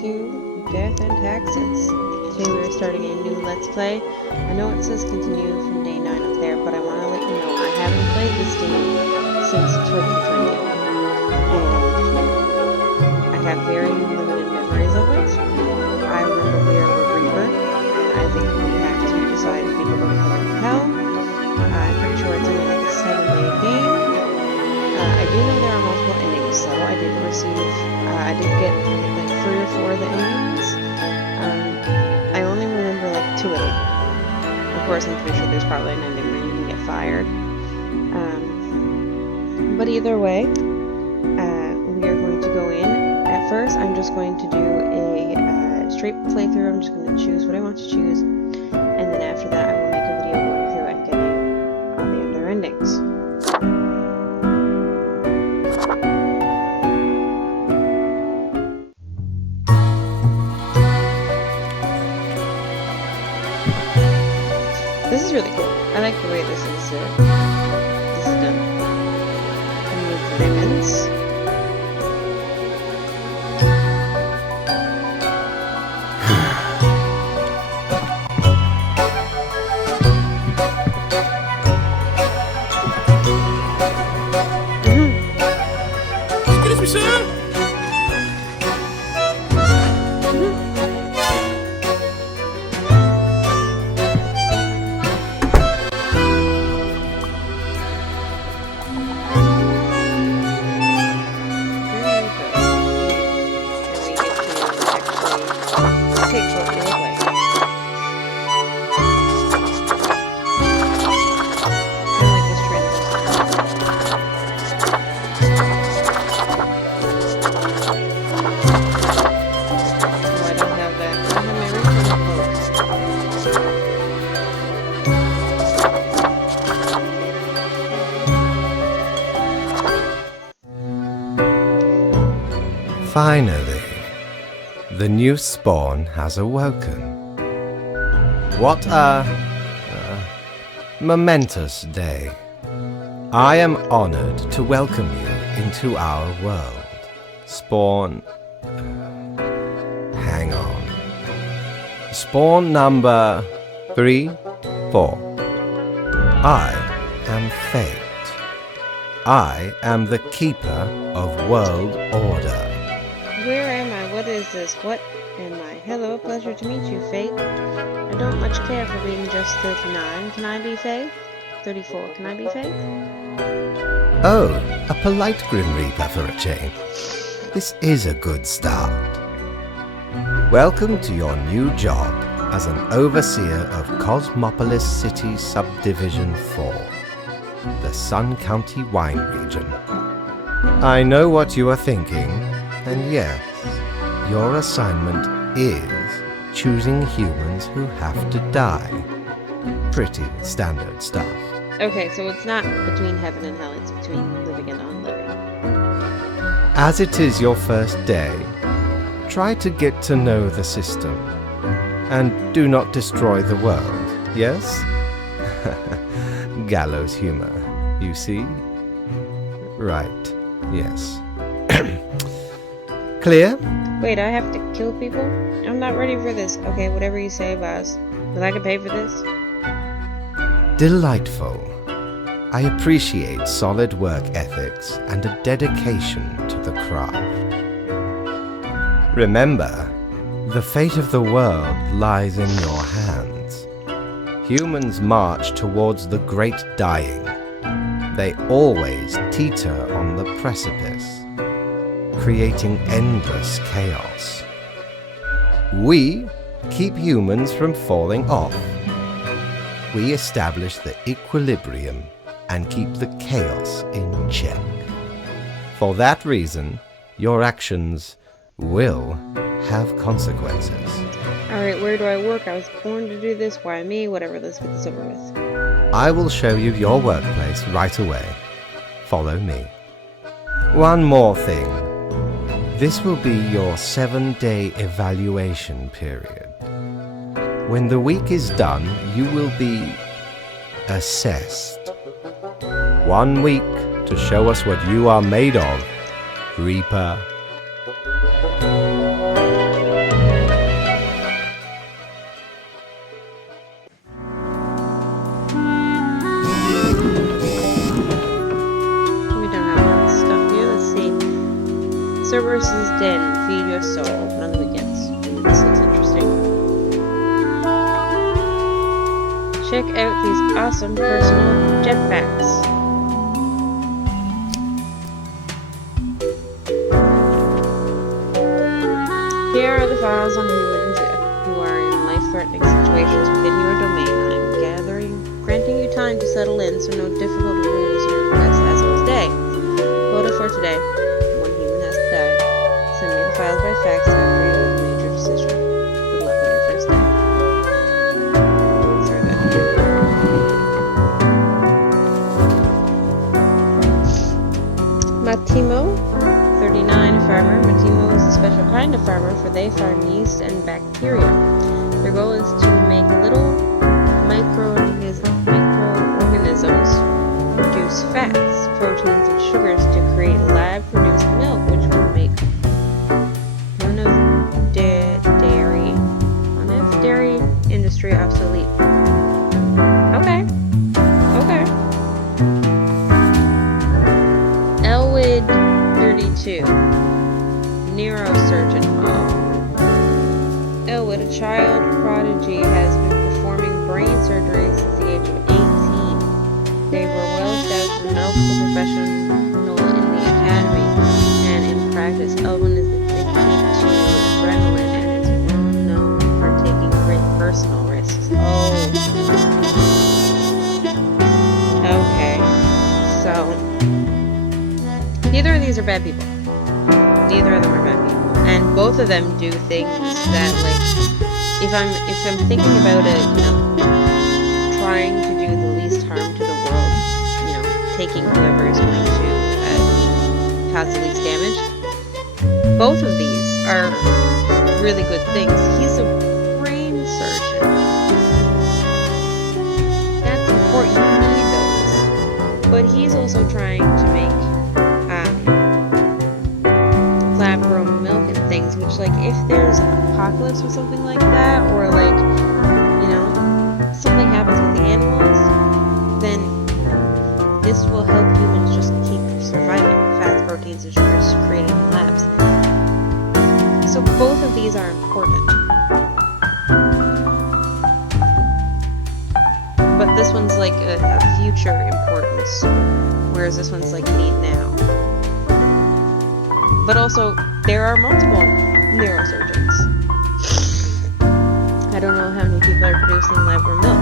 to Death and Taxes. Today we are starting a new Let's Play. I know it says continue from day 9 up there, but I want to let you know I haven't played this game since Turkey Trending. And I have very limited memories of it. I remember we are a Reaper, and I think we have to decide if people go to heaven or hell. I'm pretty sure it's only like a 7-day game. I do know there are multiple endings, so I did get like 3 or 4 of the endings. I only remember like 2 of them. Of course, I'm pretty sure there's probably an ending where you can get fired. But either way, we are going to go in. At first, I'm just going to do a straight playthrough. I'm just going to choose what I want to choose, and then after that, I will make a video going through and getting all the other endings. This is really cool. I like the way this is done. Remove ribbons. Excuse me, sir. Finally, the new spawn has awoken. What a momentous day. I am honored to welcome you into our world. Spawn... hang on. Spawn number 3, 4. I am Fate. I am the keeper of world order. Where am I? What is this? What am I? Hello, pleasure to meet you, Fate. I don't much care for being just 39. Can I be Faith? 34. Can I be Faith? Oh, a polite Grim Reaper for a change. This is a good start. Welcome to your new job as an overseer of Cosmopolis City Subdivision 4, the Sun County Wine Region. I know what you are thinking, and yes, your assignment is choosing humans who have to die. Pretty standard stuff. Okay, so it's not between heaven and hell, it's between living and unliving. As it is your first day, try to get to know the system, and do not destroy the world, yes? Gallows humor, you see? Right, yes. Clear? Wait, I have to kill people? I'm not ready for this. Okay, whatever you say, boss. But I can pay for this? Delightful. I appreciate solid work ethics and a dedication to the craft. Remember, the fate of the world lies in your hands. Humans march towards the great dying. They always teeter on the precipice, creating endless chaos. We keep humans from falling off. We establish the equilibrium and keep the chaos in check. For that reason, your actions will have consequences. Alright, where do I work? I was born to do this. Why me? Whatever, let's get this over with. I will show you your workplace right away. Follow me. One more thing. This will be your 7-day evaluation period. When the week is done, you will be assessed. 1 week to show us what you are made of, Reaper. Cerberus's den, feed your soul. Open on the weekends. Ooh, this looks interesting. Check out these awesome personal jetpacks. Here are the files on humans who are in life-threatening situations within your domain. Granting you time to settle in so no difficult rules or requests as of today. Quota for today. One human has died. Send me the files by fax after you have made your decision. Good luck on your first day. Sorry about that. Matimo, 39, a farmer. Matimo is a special kind of farmer, for they farm yeast and bacteria. Their goal is to make little microorganisms produce fats, proteins, and sugars to create lab-produced milk, which will make one of dairy industry obsolete. Okay. Elwood 32, neurosurgeon. Elwood, a child prodigy, has been performing brain surgery since the age of 18. They were well established as a medical professional in the academy and in practice. Elwood is addicted to adrenaline and is well known for taking great personal risks. Oh. Okay. So, neither of these are bad people. Neither of them are bad people. And both of them do things that, like, if I'm thinking about it, trying to do the least harm to the world, taking whoever is going to cause the least damage, both of these are really good things. He's a brain surgeon. That's important. You need those. But he's also trying to make lab-grown milk and things, which, like, if there's an apocalypse or something like that, or, like, something happens with the animals, then this will help humans just keep surviving. Fats, proteins, and sugars created in labs. So both of these are important. But this one's like a future importance, whereas this one's like need now. But also, there are multiple neurosurgeons. I don't know how many people are producing lab-grown milk.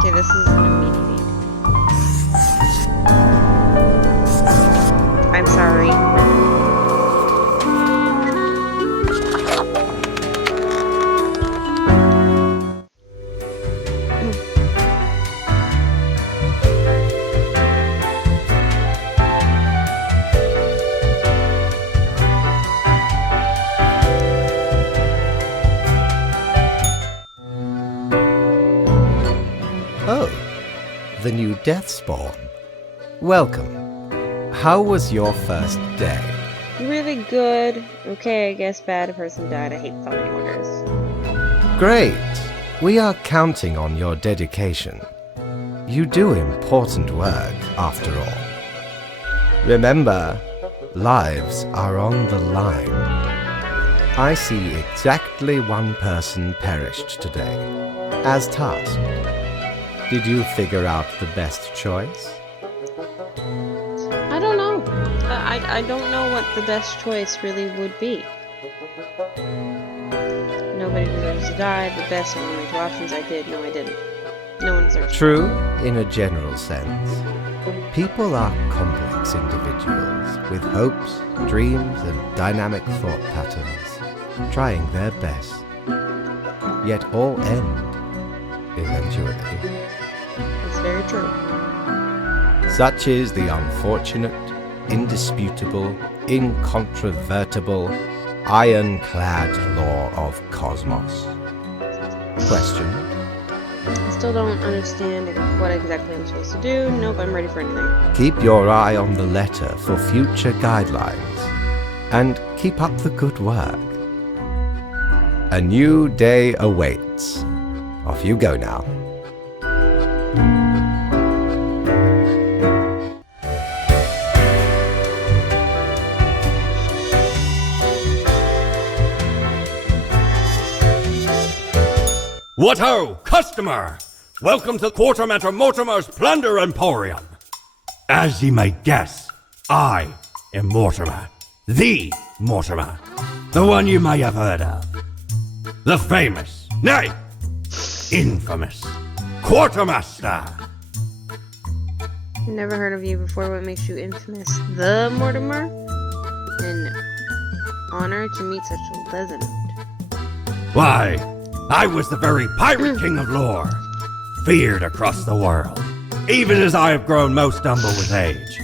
Okay, this is an immediate need. I'm sorry. Oh, the new Deathspawn. Welcome. How was your first day? Really good. Okay, I guess bad. A person died. I hate following orders. Great. We are counting on your dedication. You do important work, after all. Remember, lives are on the line. I see exactly one person perished today, as tasked. Did you figure out the best choice? I don't know. I don't know what the best choice really would be. Nobody deserves to die. The best are only two options. I did. No, I didn't. No one deserves. True, in a general sense. People are complex individuals with hopes, dreams, and dynamic thought patterns, trying their best. Yet all end, eventually. It's very true. Such is the unfortunate, indisputable, incontrovertible, ironclad law of cosmos. Question? Is still don't understand what exactly I'm supposed to do. Nope, I'm ready for anything. Keep your eye on the letter for future guidelines. And keep up the good work. A new day awaits. Off you go now. What ho, customer! Welcome to Quartermaster Mortimer's Plunder Emporium. As ye may guess, I am Mortimer. The Mortimer. The one you may have heard of. The famous, nay, infamous Quartermaster. Never heard of you before. What makes you infamous? The Mortimer? An honor to meet such a legend. Why, I was the very pirate king of lore, feared across the world. Even as I have grown most humble with age,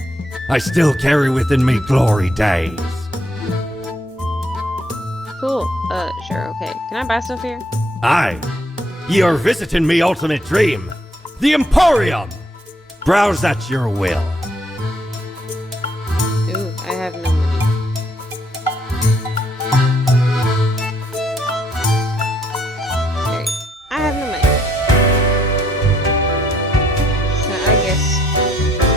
I still carry within me glory days. Cool. Sure, okay. Can I buy stuff here? Aye, ye are visiting me ultimate dream, the Emporium. Browse at your will. Ooh, I have no money. Okay. I have no money. So I guess let's go to bed.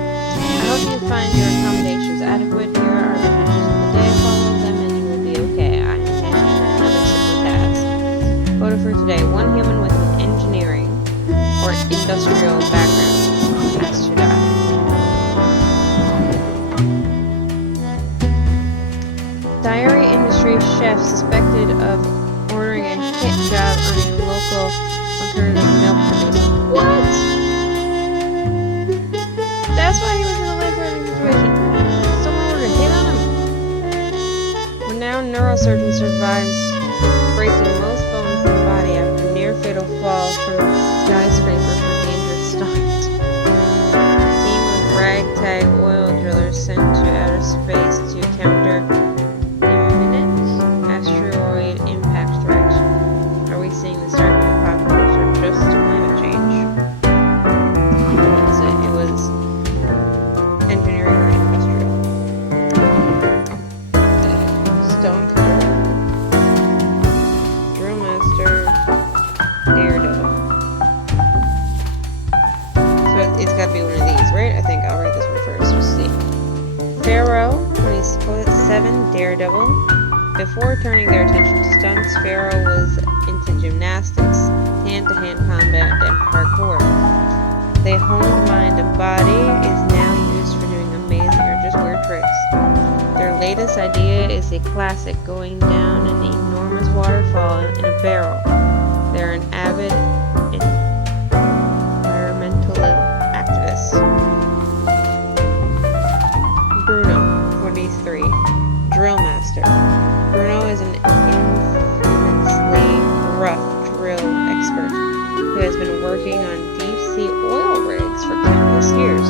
I hope you find your accommodations adequate. Here are the rules of the day. Follow them and you will be okay. I am handing another simple task. Quota for today. One human with an engineering or industrial background has to die. Dairy industry chef suspected of ordering a hit job on a local alternative milk producer. What? That's why he was in a life-threatening situation. Someone ordered a hit on him. Renowned neurosurgeon survives breaking most bones in the body after near-fatal fall from a skyscraper for dangerous stunt. Team of ragtag oil drillers sent to outer space to counter imminent asteroid impact threat. Are we seeing the start of the apocalypse or just climate change? What was it? It was engineering or industrial. Stone cutter, drill master, daredevil. So it's gotta be one of these, right? I think I'll write this one first. We'll see. Pharaoh, 27, daredevil. Before turning their attention to stunts, Pharaoh was into gymnastics, hand-to-hand combat, and parkour. They honed mind and body is now used for doing amazing or just weird tricks. Their latest idea is a classic, going down an enormous waterfall in a barrel. They're an avid environmental activist. Bruno, 43, drill master. Bruno is an infamously rough drill expert who has been working on deep-sea oil rigs for countless years.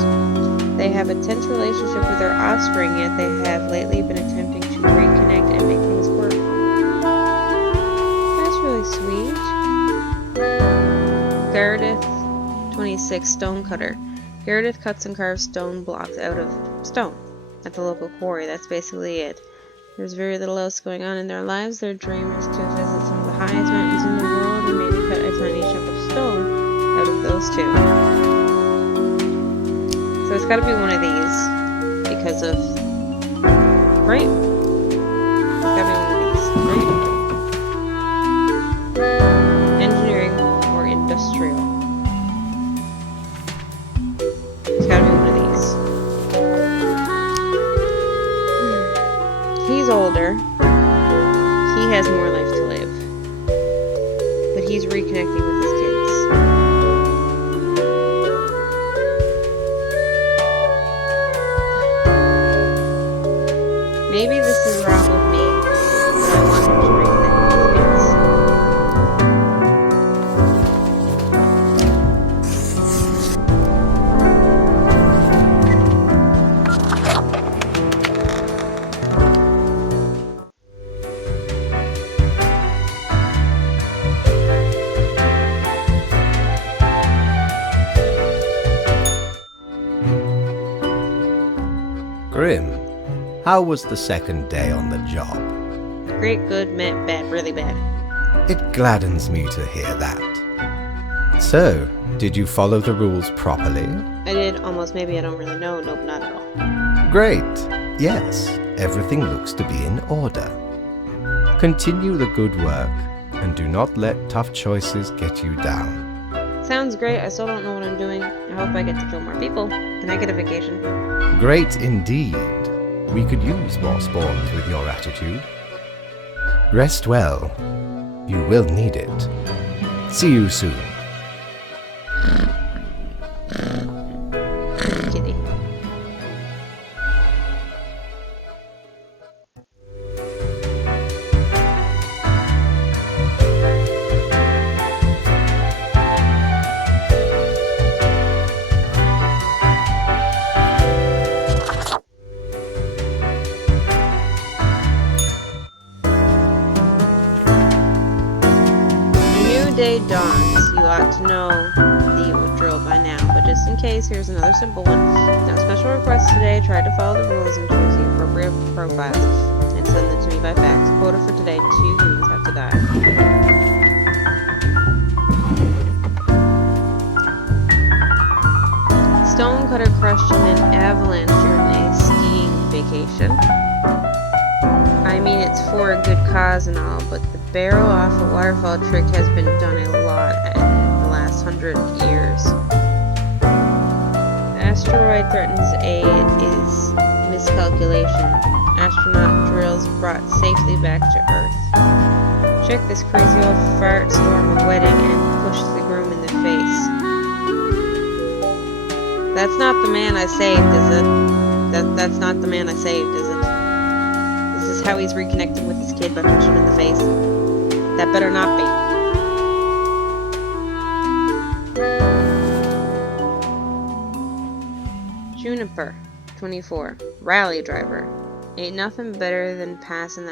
They have a tense relationship with their offspring, yet they have lately been attempting to reconnect and make things work. That's really sweet. Gareth, 26, stonecutter. Gareth cuts and carves stone blocks out of stone at the local quarry. That's basically it. There's very little else going on in their lives. Their dream is to visit some of the highest mountains in the world and maybe cut a tiny chunk of stone out of those two. So it's gotta be one of these because of, right? It's gotta be one of these, right? Engineering or industrial. It's gotta be one of these. He's older. He has more life to live. But he's reconnecting with his kids. Maybe this is wrong with me, but I want him to reconnect with his kids. Grim, how was the second day on the job? Great, good, bad, really bad. It gladdens me to hear that. So, did you follow the rules properly? I did almost, maybe I don't really know. Nope, not at all. Great. Yes, everything looks to be in order. Continue the good work, and do not let tough choices get you down. Sounds great. I still don't know what I'm doing. I hope I get to kill more people. Can I get a vacation? Great indeed. We could use more spawns with your attitude. Rest well. You will need it. See you soon. Kitty. Day dawns. You ought to know the drill by now, but just in case, here's another simple one. No special requests today. Try to follow the rules and choose the appropriate profiles and send them to me by fax. Quota for today: 2 humans have to die. Stonecutter crushed in an avalanche during a skiing vacation. I mean, it's for a good cause and all, but the barrel off a waterfall trick has been done a lot in the last 100 years. Asteroid threatens aid is miscalculation. Astronaut drills brought safely back to Earth. Check this crazy old fart storm a wedding and push the groom in the face. That's not the man I saved, is it? That's not the man I saved, is it? This is how he's reconnecting with his kid by punching him in the face. That better not be. Juniper, 24, rally driver. Ain't nothing better than pressing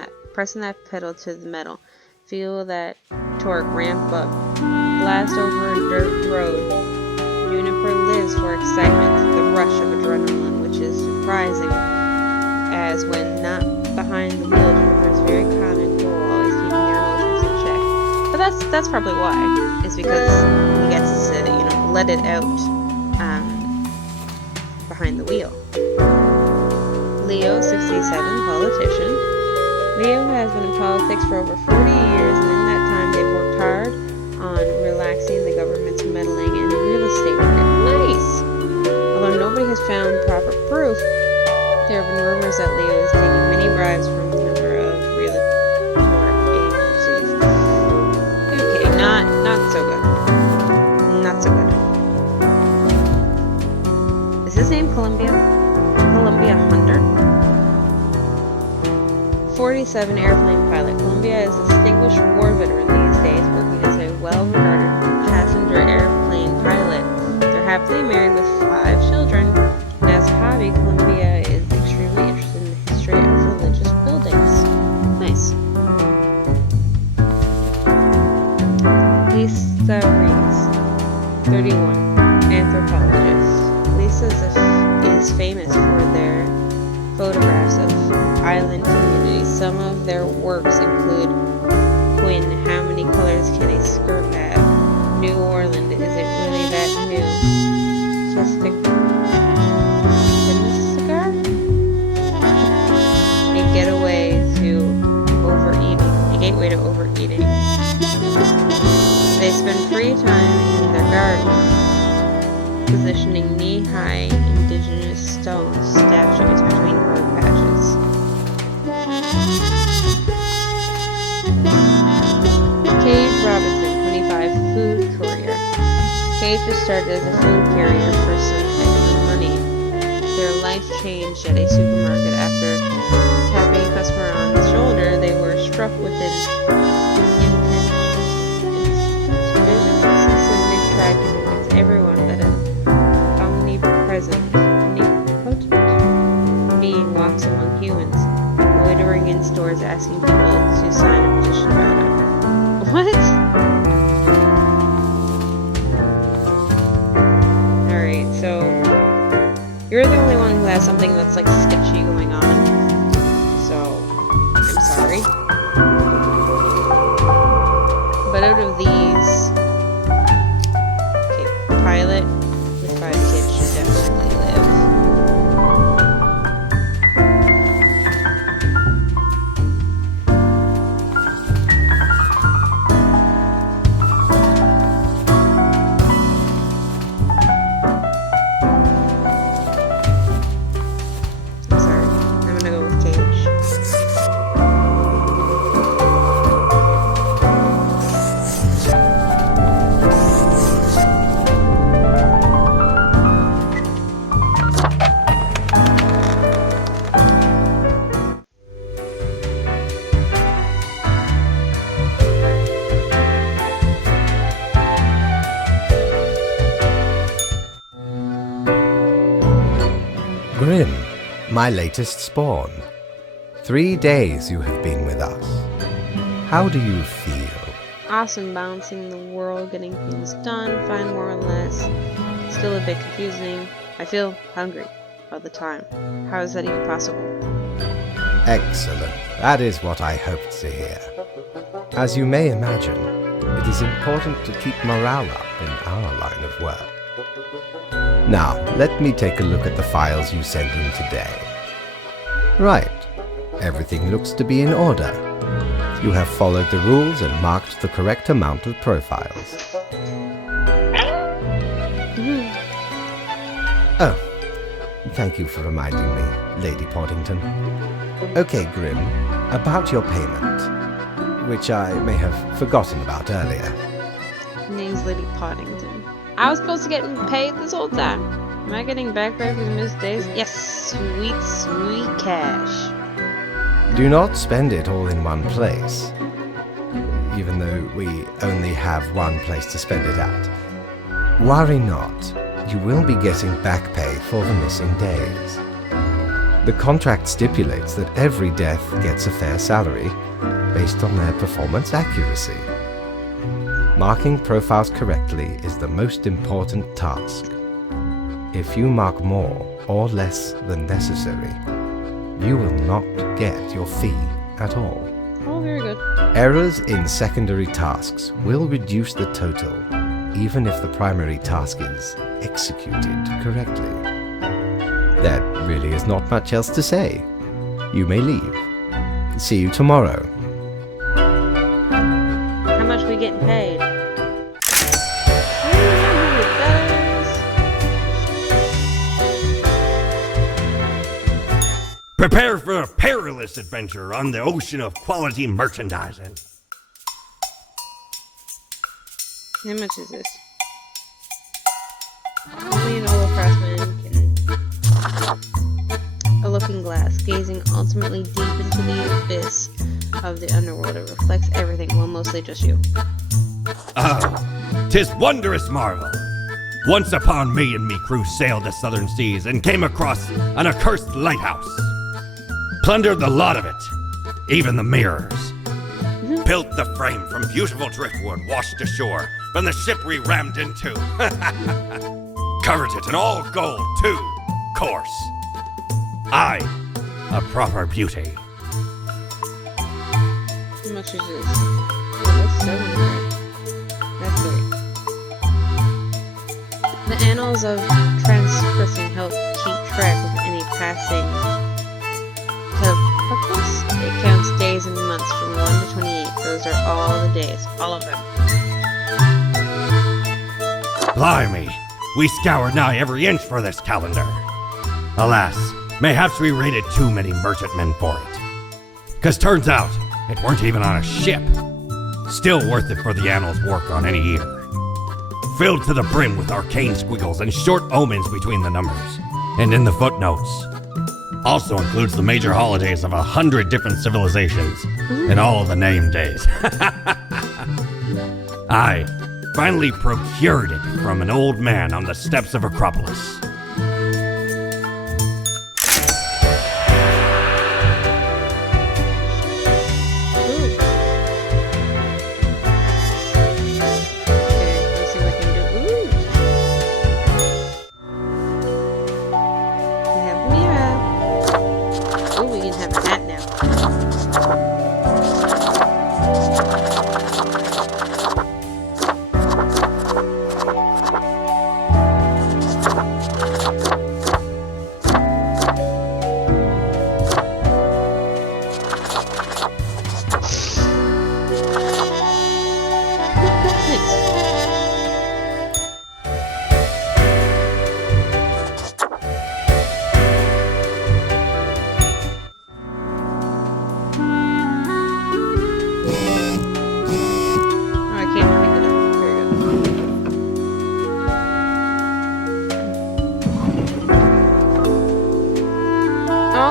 that pedal to the metal. Feel that torque ramp up. Blast over a dirt road. Juniper lives for excitement, the rush of adrenaline, which is surprising, as when not behind the wheel, Juniper is very calm and cool, always keeping your emotions in check. But that's probably why. It's because he gets to, let it out behind the wheel. Leo, 67, politician. Leo has been in politics for over 40 years, and in that time they've worked hard on relaxing the government's meddling in real estate market. Nice! Although nobody has found proper proof, there have been rumors that Leo is taking many bribes from a number of realtor agencies. Okay, not so good. Not so good. Is his name Columbia? Columbia Hunter? 47 airplane pilot. Columbia is a distinguished war veteran these days, working as a well-regarded passenger airplane pilot. They're happily married with 5 children, and as a hobby, Columbia is extremely interested in the history of religious buildings. Nice. Lisa Rees, 31, anthropologist. Lisa is famous for their photographs of island communities. Some of their works include Quinn, How Many Colors Can a Skirt Have? New Orleans, Is It Really That New? Just a cigar? A gateway to overeating. They spend free time in their garden, positioning knee-high indigenous stone statues between herb patches. Kate Robinson, 25, food courier. Kate just started as a food carrier for some extra money. Their life changed at a supermarket after tapping a customer on the shoulder. They were struck with an intuition, so they tried to convince everyone that an omnipotent being walks among humans, loitering in stores asking people to sign a petition about it. What? Alright, so you're the only one who has something that's like sketchy going on. So, I'm sorry. But out of these, okay, pilot with 5 kids should definitely live. I'm sorry. I'm gonna go with Cage. Grim, my latest spawn. 3 days you have been with us. How do you feel? Awesome, balancing the world, getting things done, fine more or less. Still a bit confusing. I feel hungry all the time. How is that even possible? Excellent. That is what I hoped to hear. As you may imagine, it is important to keep morale up in our line of work. Now, let me take a look at the files you sent in today. Right. Everything looks to be in order. You have followed the rules and marked the correct amount of profiles. Oh, thank you for reminding me, Lady Poddington. Okay, Grim, about your payment, which I may have forgotten about earlier. Name's Lady Poddington. I was supposed to get paid this whole time. Am I getting back pay for the missed days? Yes, sweet, sweet cash. Do not spend it all in one place, even though we only have one place to spend it at. Worry not, you will be getting back pay for the missing days. The contract stipulates that every death gets a fair salary based on their performance accuracy. Marking profiles correctly is the most important task. If you mark more or less than necessary, you will not get your fee at all. Oh, very good. Errors in secondary tasks will reduce the total, even if the primary task is executed correctly. There really is not much else to say. You may leave. See you tomorrow. How much are we getting paid? Prepare for a perilous adventure on the ocean of quality merchandising. How much is this? Only an old craftsman can. A looking glass, gazing ultimately deep into the abyss of the underworld. It reflects everything, well, mostly just you. Ah, 'tis wondrous marvel. Once upon me and me crew sailed the southern seas and came across an accursed lighthouse. Plundered the lot of it, even the mirrors. Built the frame from beautiful driftwood washed ashore from the ship we rammed into. Covered it in all gold, too, course. I, a proper beauty. How much is this? Oh, that's 700. That's great. The annals of transcripting help keep track of any passing purpose. It counts days and months from 1 to 28. Those are all the days. All of them. Blimey, we scoured nigh every inch for this calendar. Alas, mayhaps we raided too many merchantmen for it. 'Cause turns out, it weren't even on a ship. Still worth it for the annals' work on any year. Filled to the brim with arcane squiggles and short omens between the numbers. And in the footnotes. Also includes the major holidays of 100 different civilizations. And all the name days. I finally procured it from an old man on the steps of Acropolis. have a hat now.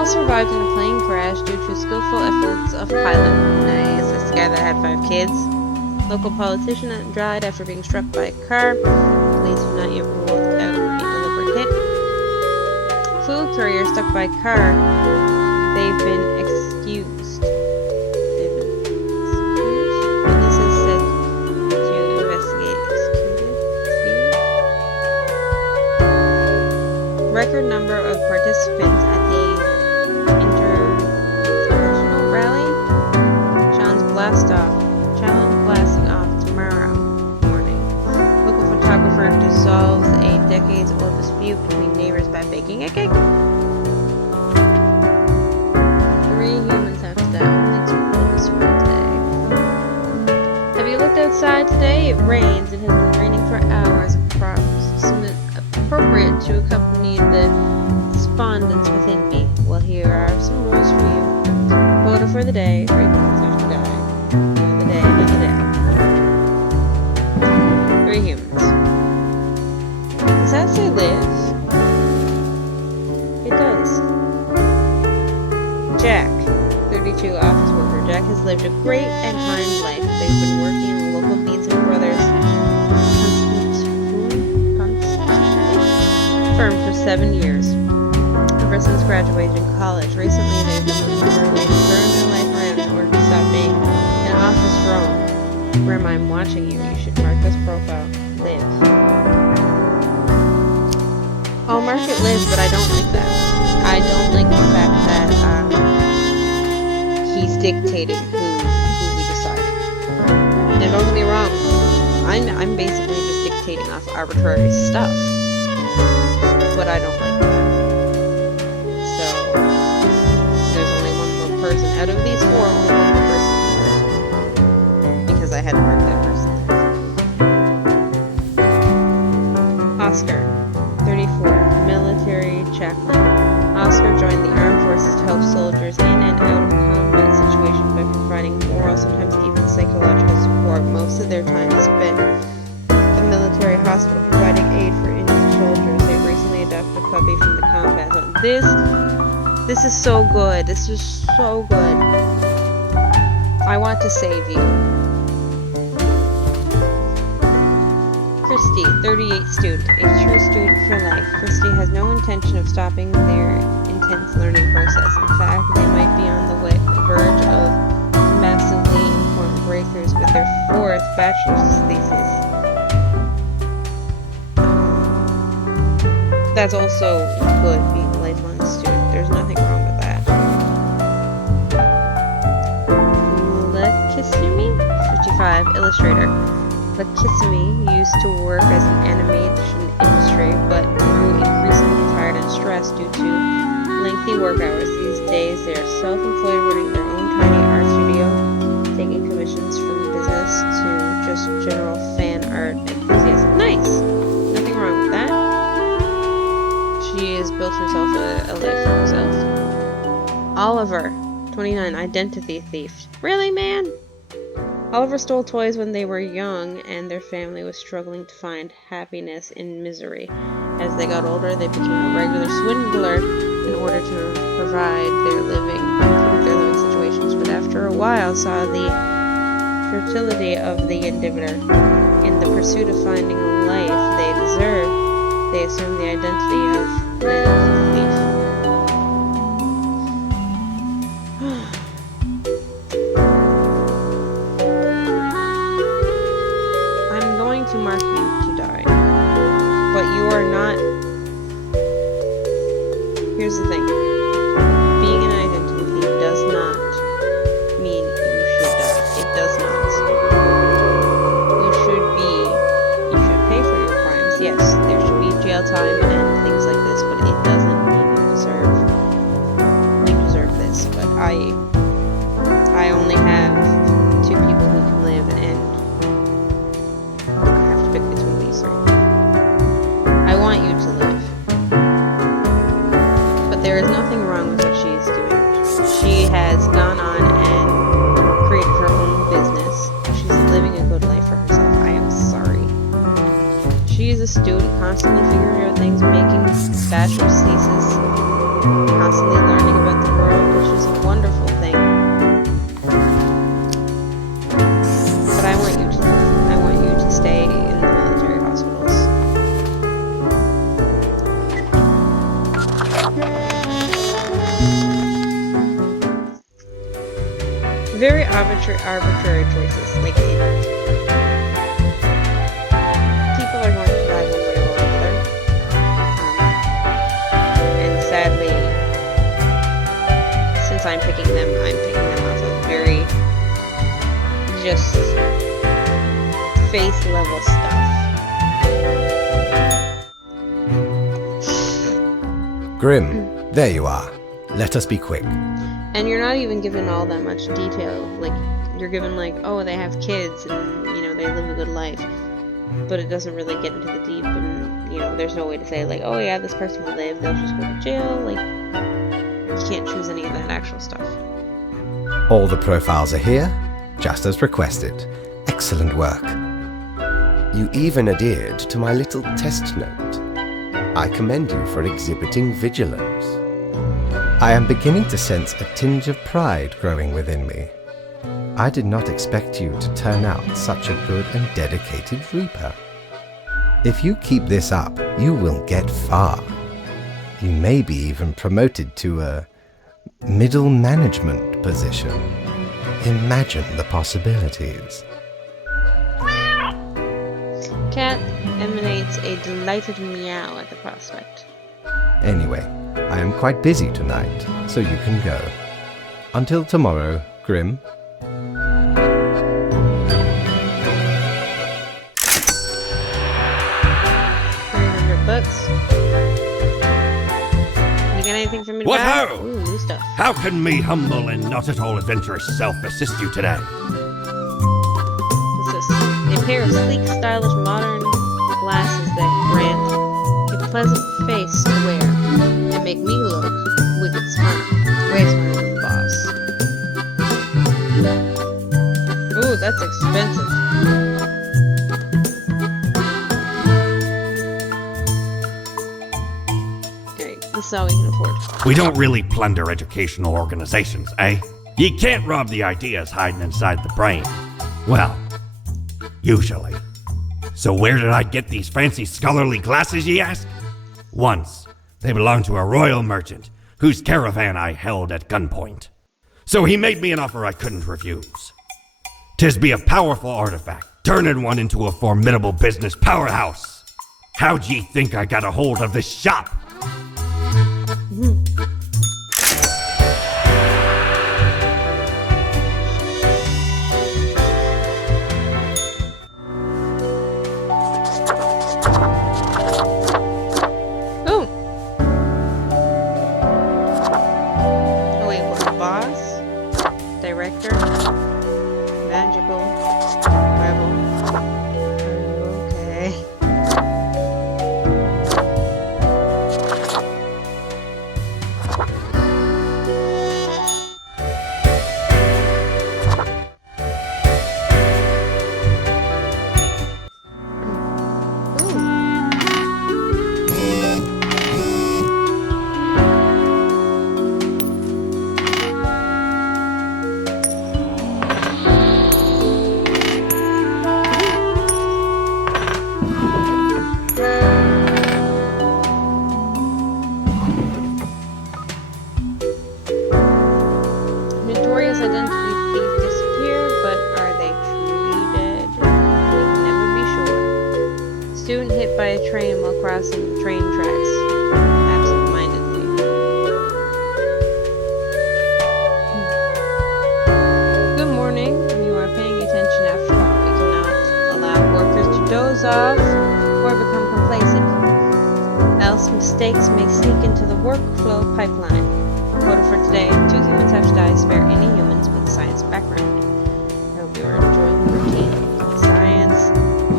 Survived in a plane crash due to skillful efforts of pilot. Nice. That's the guy that had 5 kids. Local politician that died after being struck by a car. Police have not yet ruled out a deliberate hit. Food courier stuck by car. They've been excused. Witnesses said to investigate. Excused? Record number of participants at the blasting off tomorrow morning. Local photographer dissolves a decades-old dispute between neighbors by baking a cake. 3 humans have to die. Thanks for putting this for today. Have you looked outside today? It rains. It has been raining for hours. Appropriate to accompany the despondence within me. Well, here are some rules for you. Quota for the day. 3 humans have to die. Humans. Does that say live? It does. Jack, 32, office worker. Jack has lived a great and kind life. They've been working in the local Beans and Brothers firm for 7 years. Ever since graduating college. Recently, they've been looking for a way to turn their life around in order to stop being an office drone. Where I'm watching you, you should mark this profile. Live. I'll mark it live, but I don't like that. I don't like the fact that he's dictating who we decide. And don't get me wrong, I'm basically just dictating off arbitrary stuff. But I don't like that. So there's only one more person. Out of these 4, only one more person. Because I had to mark that person. Oscar, 34, military chaplain. Oscar joined the armed forces to help soldiers in and out of combat situations by providing moral, sometimes even psychological support. Most of their time is spent at the military hospital providing aid for injured soldiers. They recently adopted a puppy from the combat zone. This is so good. This is so good. I want to save you. Christy, 38, student, a true student for life. Christy has no intention of stopping their intense learning process. In fact, they might be on the verge of massively important breakthroughs with their 4th bachelor's thesis. That's also good, being a lifelong student. There's nothing wrong with that. Lakisumi, 55, illustrator. Lakisumi used to work as an animation industry, but grew increasingly tired and stressed due to lengthy work hours. These days, they are self-employed, running their own tiny art studio, taking commissions from business to just general fan art enthusiasts. Nice! Nothing wrong with that. She has built herself a life for herself. Oliver, 29, identity thief. Really, man? Oliver stole toys when they were young, and their family was struggling to find happiness in misery. As they got older, they became a regular swindler in order to provide their living, improve their living situations. But after a while, saw the fertility of the endeavor. In the pursuit of finding a life they deserve, they assumed the identity of the thief. To mark you to die, but you are not. Here's the thing: being an identity thief time and things like this, but it doesn't mean you deserve this. But I only have two people who can live, and I have to pick between these three. I want you to live, but there is nothing wrong with what she is doing. She has gone on and created her own business. She's living a good life for herself. I am sorry. She is a student, constantly figuring out things, making bachelor's thesis, constantly learning about the world, which is a wonderful thing. But I want you to live. I want you to stay in the military hospitals. Very arbitrary choices. Like, people are going to die one way or another. And sadly, since I'm picking them off of very just face level stuff. Grim, there you are. Let us be quick. And you're not even given all that much detail. Like, you're given like, oh, they have kids and, you know, they live a good life. But it doesn't really get into the deep, and, you know, there's no way to say like, oh yeah, this person will live, they'll just go to jail. Like, you can't choose any of that actual stuff. All the profiles are here, just as requested. Excellent work. You even adhered to my little test note. I commend you for exhibiting vigilance. I am beginning to sense a tinge of pride growing within me. I did not expect you to turn out such a good and dedicated Reaper. If you keep this up, you will get far. You may be even promoted to a middle management position. Imagine the possibilities. Cat emanates a delighted meow at the prospect. Anyway, I am quite busy tonight, so you can go. Until tomorrow, Grim. 300 bucks. You got anything for me to What buy? ho! Ooh, new stuff. How can me humble and not at all adventurous self assist you today? What's this? A pair of sleek, stylish, modern glasses that grant a pleasant face to wear and make me look wicked smart. Way smarter than the boss. Ooh, that's expensive. Alright, this is all we can afford. We don't really plunder educational organizations, eh? You can't rob the ideas hiding inside the brain. Well, usually. So where did I get these fancy scholarly glasses, ye ask? Once, they belonged to a royal merchant, whose caravan I held at gunpoint. So he made me an offer I couldn't refuse. 'Tis be a powerful artifact, turning one into a formidable business powerhouse. How'd ye think I got a hold of this shop? Ooh! Oh wait, what? Boss? Director? Magical? Rebel? Are you okay? Notorious identity thief disappeared, but are they truly dead? We can never be sure. Student hit by a train while crossing the train tracks, absent-mindedly. Good morning. You are paying attention after all. We cannot allow workers to doze off or become complacent. else mistakes may sneak into the workflow pipeline. Quote for today, 2 humans have to die, spare any humans with a science background. I hope you are enjoying the routine. Science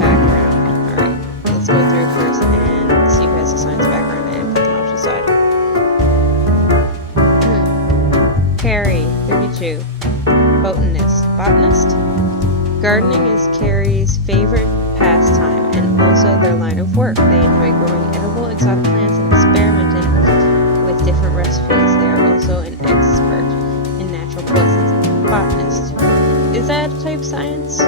background. Alright, let's go through first and see who has a science background and put them off to the side. Carrie, 32. Botanist. Gardening is Carrie's favorite pastime and also their line of work. They enjoy growing edible exotic plants and experimenting with different recipes. They are also an expert in natural poisons. Botanist. Is that a type of science?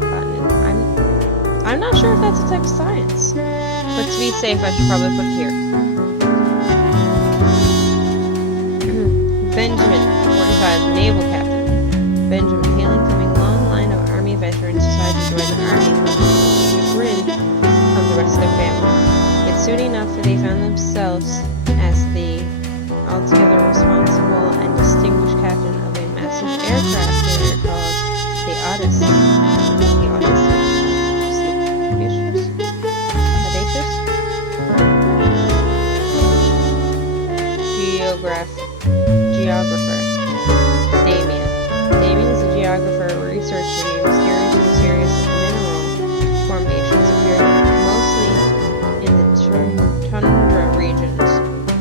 Botanist. I'm not sure if that's a type of science. But to be safe, I should probably put it here. Benjamin, 45, naval captain. Benjamin, hailing from a long line of army veterans, decided to join the army, much to the chagrin of the rest of their family. Yet soon enough, they found themselves as the altogether responsible and distinguished captain of a massive aircraft carrier called the Odyssey. The Odyssey? Audacious? Geographer. Damien is a geographer researching a mysterious mineral formations appearing mostly in the tundra regions.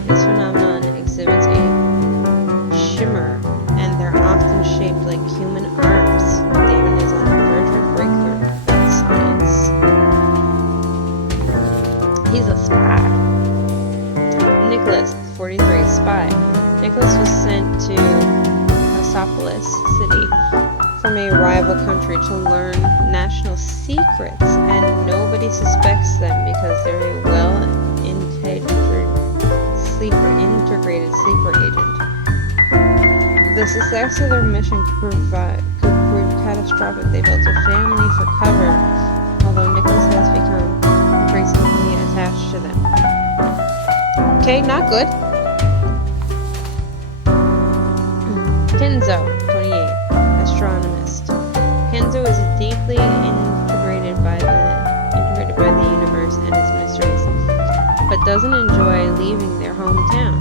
This phenomenon exhibits a shimmer, and they're often shaped like human arms. Damien is on the verge of a breakthrough in science. He's a spy. Nicholas, 43, spy. Nicholas was sent to Mesopolis City from a rival country to learn national secrets, and nobody suspects them because they're a integrated sleeper agent. The success of their mission could prove catastrophic. They built a family for cover, although Nicholas has become increasingly attached to them. Okay, not good. Kenzo, 28, astronomist. Kenzo is deeply integrated by the universe and its mysteries, but doesn't enjoy leaving their hometown.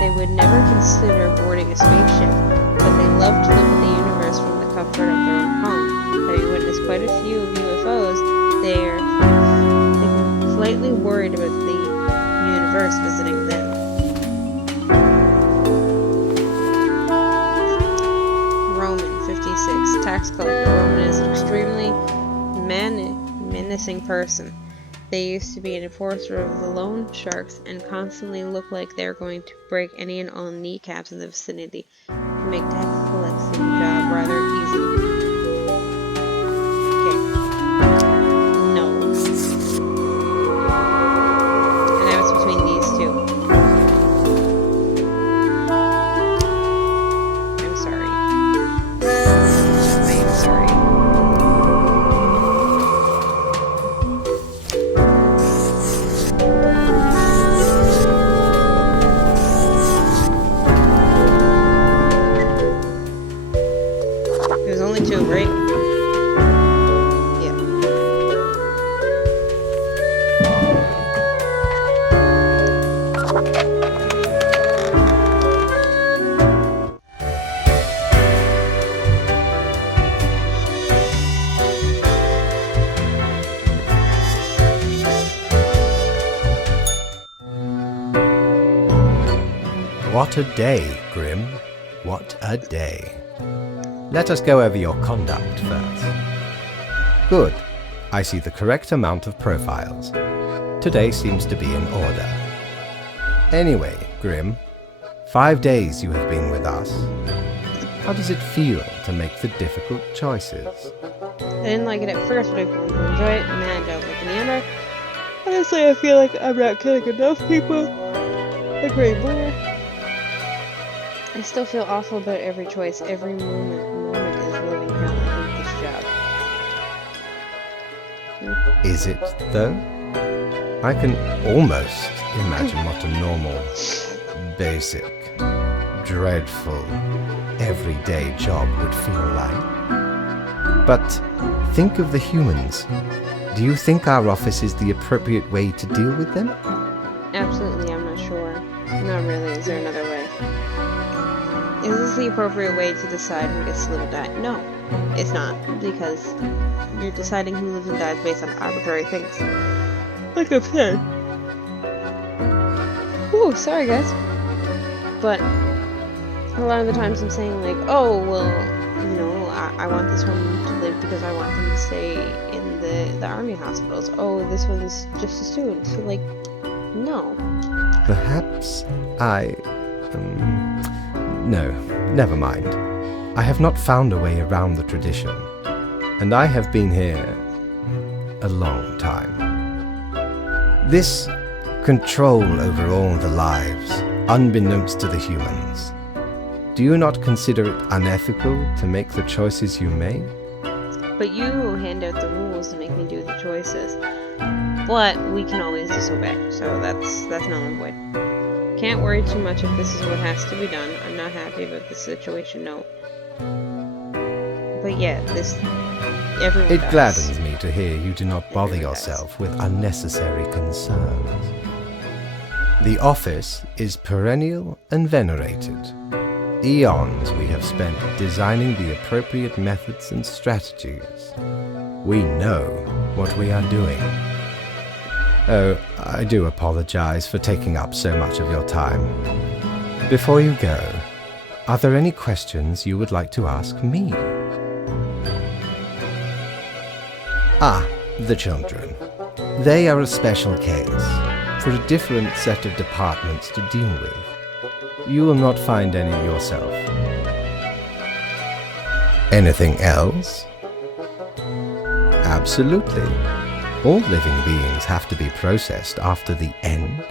They would never consider boarding a spaceship, but they love to look at the universe from the comfort of their own home. Having witnessed quite a few UFOs, they're slightly worried about the universe visiting them. Tax collector. Roman is an extremely menacing person. They used to be an enforcer of the loan sharks and constantly look like they're going to break any and all kneecaps in the vicinity to make tax collecting job rather easy. Okay. No. And I was between these two. I'm sorry. There's only two, right? Yeah. What a day, Grim. What a day. Let us go over your conduct first. Good. I see the correct amount of profiles. Today seems to be in order. Anyway, Grim, 5 days you have been with us. How does it feel to make the difficult choices? I didn't like it at first, but I've grown to enjoy it, and then I delved like an Neander. Honestly, I feel like I'm not killing enough people. A great more. I still feel awful about every choice. Every moment is living hell. I hate this job. Is it, though? I can almost imagine what a normal, basic, dreadful, everyday job would feel like. But think of the humans. Do you think our office is the appropriate way to deal with them? Absolutely, I'm not sure. Not really. Is there another way? Is this the appropriate way to decide who gets to live and die? No, it's not, because you're deciding who lives and dies based on arbitrary things. Like I've said. Ooh, sorry guys. But a lot of the times I'm saying like, oh, well, you know, I want this one to live because I want them to stay in the army hospitals. Oh, this one's just a student. So like, no. Perhaps no, never mind. I have not found a way around the tradition, and I have been here a long time. This control over all the lives, unbeknownst to the humans. Do you not consider it unethical to make the choices you make? But you hand out the rules to make me do the choices. But we can always disobey, so that's null and void. Can't worry too much if this is what has to be done. I'm not happy about the situation, no. But yeah, everyone It does. gladdens me to hear you do not bother Everyone does. yourself with unnecessary concerns. The office is perennial and venerated. Eons we have spent designing the appropriate methods and strategies. We know what we are doing. Oh, I do apologize for taking up so much of your time. Before you go, are there any questions you would like to ask me? Ah, the children. They are a special case, for a different set of departments to deal with. You will not find any yourself. Anything else? Absolutely. All living beings have to be processed after the end.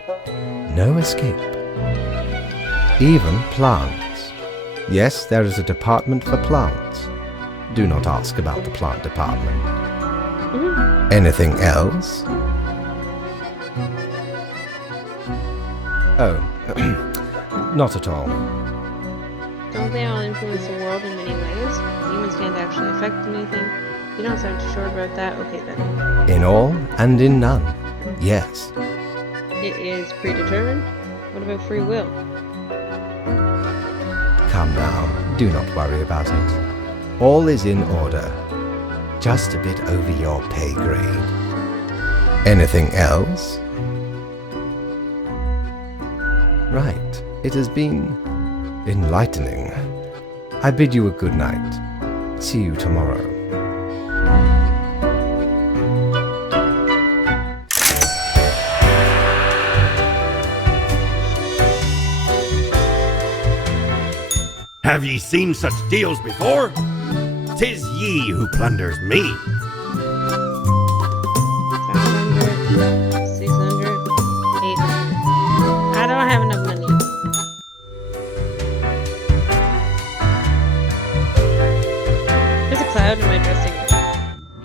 No escape. Even plants. Yes, there is a department for plants. Do not ask about the plant department. Anything else? Oh, not at all. Don't they all influence the world in many ways? Humans can't actually affect anything. You don't sound too sure about that. Okay then. In all and in none. Yes. It is predetermined? What about free will? Come now, do not worry about it. All is in order. Just a bit over your pay grade. Anything else? Right. It has been enlightening. I bid you a good night. See you tomorrow. Have ye seen such deals before? 'Tis ye who plunders me. 500, 600, 800. I don't have enough money. There's a cloud in my dressing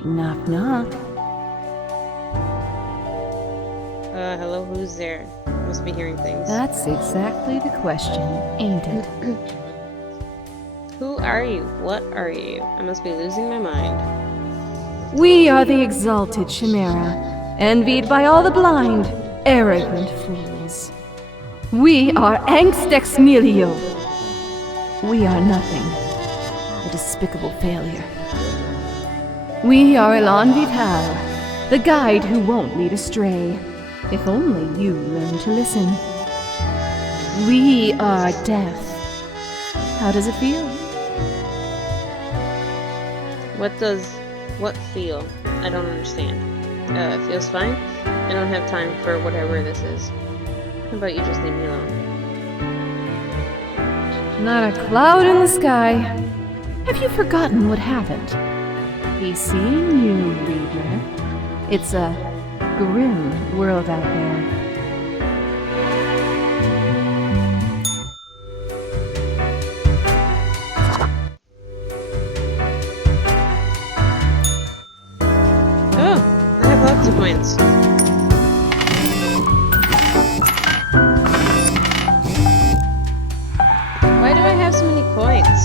room. Knock, knock. Hello, who's there? Must be hearing things. That's exactly the question, ain't it? Who are you? What are you? I must be losing my mind. We are the exalted Chimera, envied by all the blind, arrogant fools. We are Angst Ex Nihilo. We are nothing. A despicable failure. We are Elan Vital, the guide who won't lead astray, if only you learn to listen. We are death. How does it feel? What feel? I don't understand. It feels fine. I don't have time for whatever this is. How about you just leave me alone? Not a cloud in the sky. Have you forgotten what happened? He's seeing you, Reader. It's a grim world out there. Oh, I have lots of coins. Why do I have so many coins?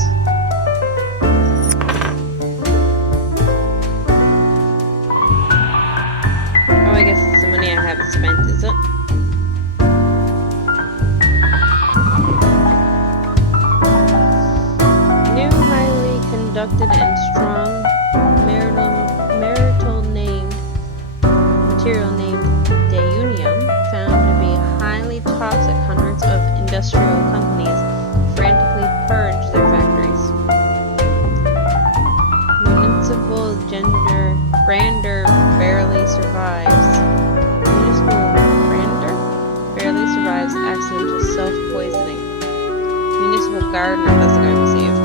constructed and strong material named Deunium, found to be highly toxic. Hundreds of industrial companies frantically purge their factories. Municipal Brander barely survives. Accidental self-poisoning. Municipal Gardener, that's the guy who saved.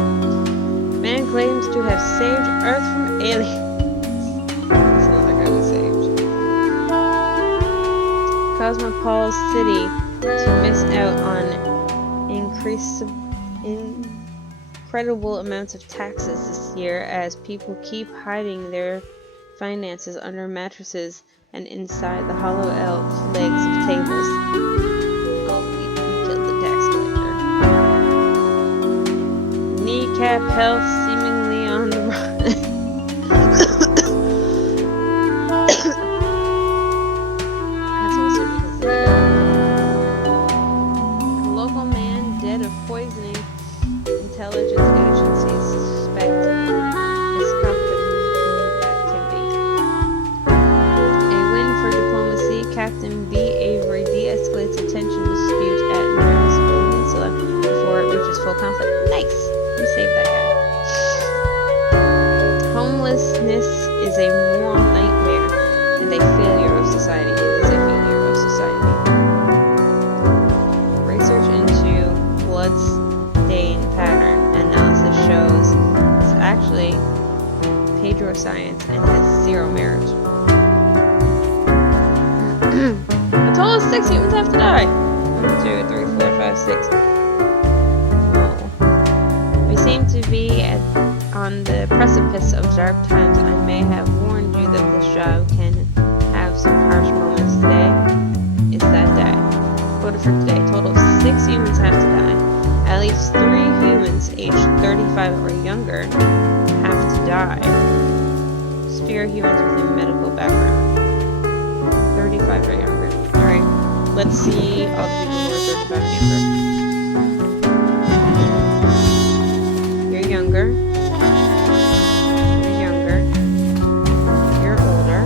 Man claims to have saved Earth from aliens. That's another guy we saved. Cosmopol City to miss out on incredible amounts of taxes this year as people keep hiding their finances under mattresses and inside the hollow elf legs of tables. Kneecap health seemingly on the run. That's also because of that. A local man dead of poisoning. Intelligence agencies suspect misconduct activity. A win for diplomacy. Captain B. Avery de-escalates a tension dispute at Maris Peninsula before it reaches full conflict. Nice! We saved that guy. Homelessness is a moral nightmare and a failure of society. Research into bloodstain pattern analysis shows it's actually pedroscience and has zero merit. I told us 6 humans have to die. 1, 2, 3, 4, 5, 6. Seem to be on the precipice of dark times. I may have warned you that this job can have some harsh moments. Today is that day. Quoted for today. Total of 6 humans have to die. At least 3 humans aged 35 or younger have to die. Spare humans with a medical background. 35 or younger. Alright, let's see all the people who are 35 and younger. Younger, you're older,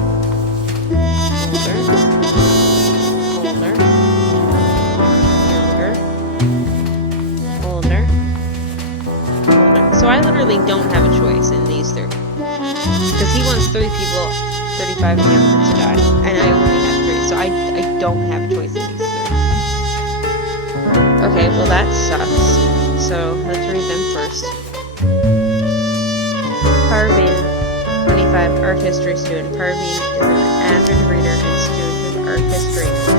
older. So I literally don't have a choice in these 3. Because he wants 3 people, 35 and younger, to die. And I only have 3, so I don't have a choice in these 3. Okay, well that sucks. So let's read them first. Parveen, 25, art history student. Parveen is an avid reader and student of art history. He's from a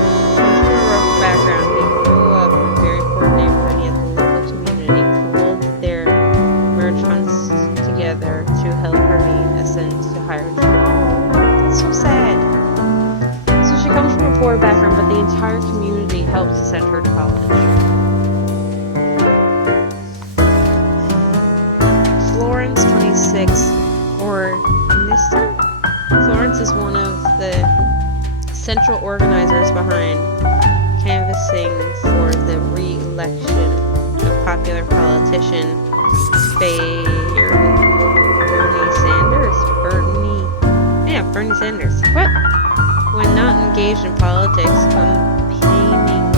rough background. He grew up in a very poor neighborhood, yet the local community pooled their merge funds together to help Parveen ascend to higher education. That's so sad. So she comes from a poor background, but the entire community helped send her to college. Florence, 26, or Mr. Florence is one of the central organizers behind canvassing for the re-election of popular politician Bernie Sanders. What? When not engaged in politics, campaigning,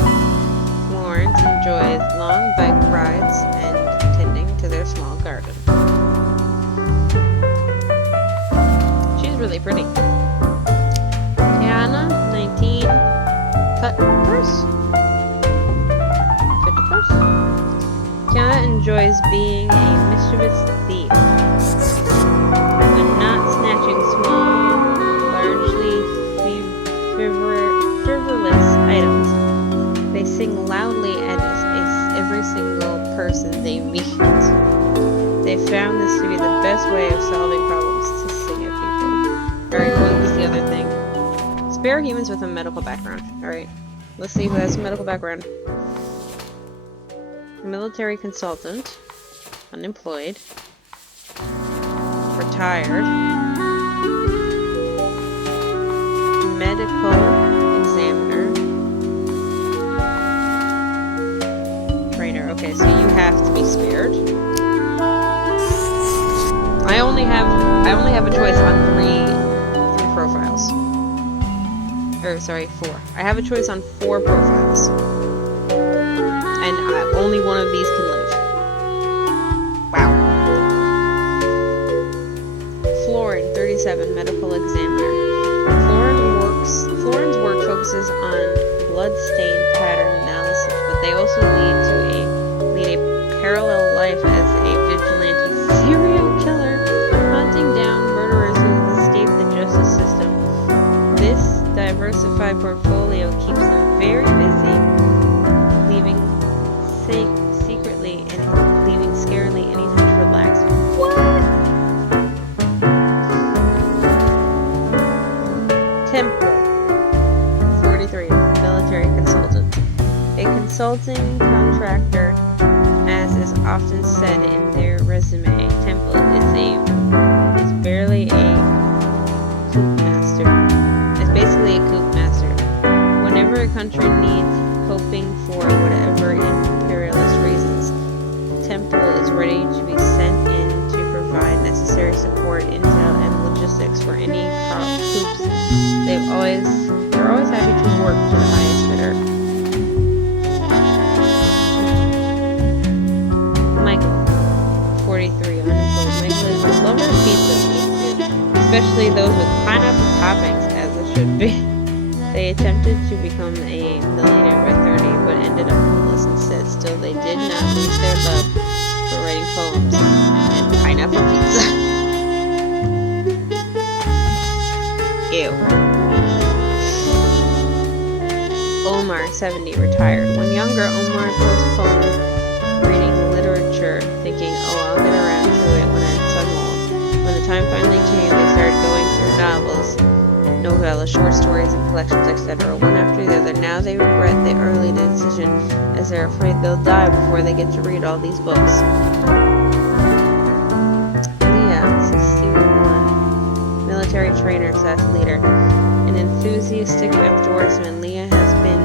Florence enjoys long bike rides and tending to their small garden. Really pretty. Tiana, 19. Cut purse. Tiana enjoys being a mischievous thief. When not snatching small, largely frivolous items, they sing loudly at every single person they meet. They found this to be the best way of solving problems, to sing at people. Alright, what was the other thing? Spare humans with a medical background. Alright, let's see who has a medical background. Military consultant. Unemployed. Retired. Medical examiner. Trainer. Okay, so you have to be spared. I only have a choice on three profiles. Or sorry, 4. I have a choice on 4 profiles. And only one of these can live. Wow. Florin, 37, medical examiner. Florin's work focuses on blood stain pattern analysis, but they also lead a parallel life as a vigilante serial killer, hunting down murderers who have escaped the justice system. This diversified portfolio keeps them very busy, leaving secretly and leaving scarily any time to relax. What? Temple, 43, military consultant. A consulting contractor, as is often said in their resume. Temple is barely a coup master. It's basically a coup master. Whenever a country needs coping for whatever imperialist reasons, Temple is ready to be sent in to provide necessary support, intel, and logistics for any coups. They're always happy to work to the highest bidder. Michael, 43, unemployed. Michael is a lover of pizza, especially those with pineapple toppings, as it should be. They attempted to become a millionaire by 30, but ended up homeless instead. Still, they did not lose their love for writing poems and pineapple pizza. Ew. Omar, 70, retired. When younger, Omar postponed reading literature, thinking, I'll get around to it when I'm old. When the time finally came, they started going through novels, novellas, short stories, and collections, etc., one after the other. Now they regret the early decision, as they're afraid they'll die before they get to read all these books. Leah, 61, military trainer, leader. An enthusiastic outdoorsman, Leah has been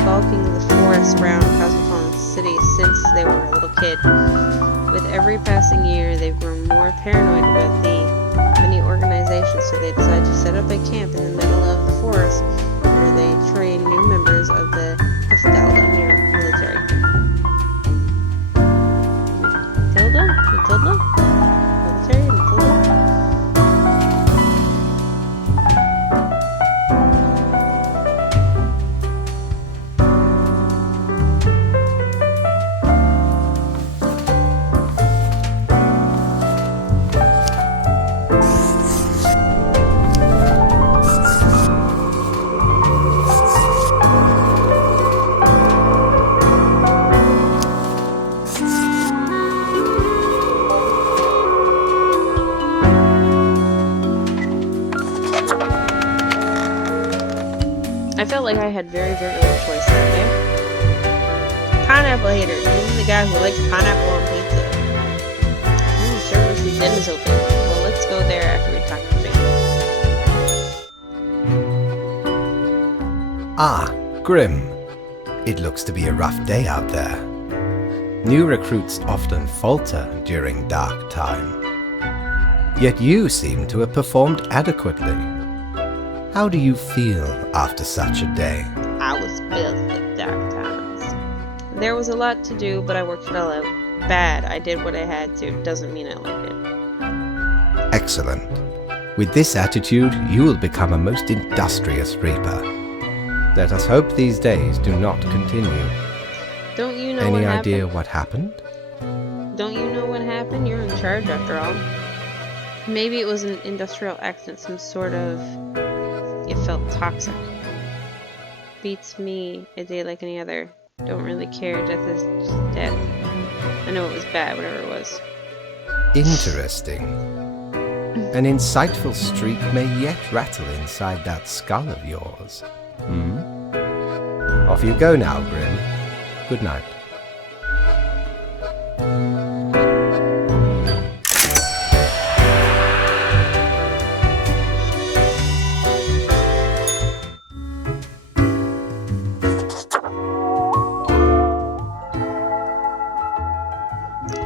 skulking the forest around Cosmopolitan City since they were a little kid. With every passing year, they've grown more paranoid about the many organizations, so they decide to set up a camp in the middle of the forest where they train new members of the Castalda military. Matilda? Military? Matilda? I felt like I had very little choice that day. Pineapple hater. He's the guy who likes pineapple on pizza. Service Den is open. Well, let's go there after we talk to Jake. Ah, Grim. It looks to be a rough day out there. New recruits often falter during dark time. Yet you seem to have performed adequately. How do you feel after such a day? I was built for dark times. There was a lot to do, but I worked it all out. Bad. I did what I had to. Doesn't mean I like it. Excellent. With this attitude, you will become a most industrious reaper. Let us hope these days do not continue. Don't you know Any what idea happened? what happened? Don't you know what happened? You're in charge after all. Maybe it was an industrial accident, some sort of... It felt toxic. Beats me a day like any other. Don't really care. Death is just death. I know it was bad, whatever it was. Interesting. An insightful streak may yet rattle inside that skull of yours. Off you go now, Grim. Good night.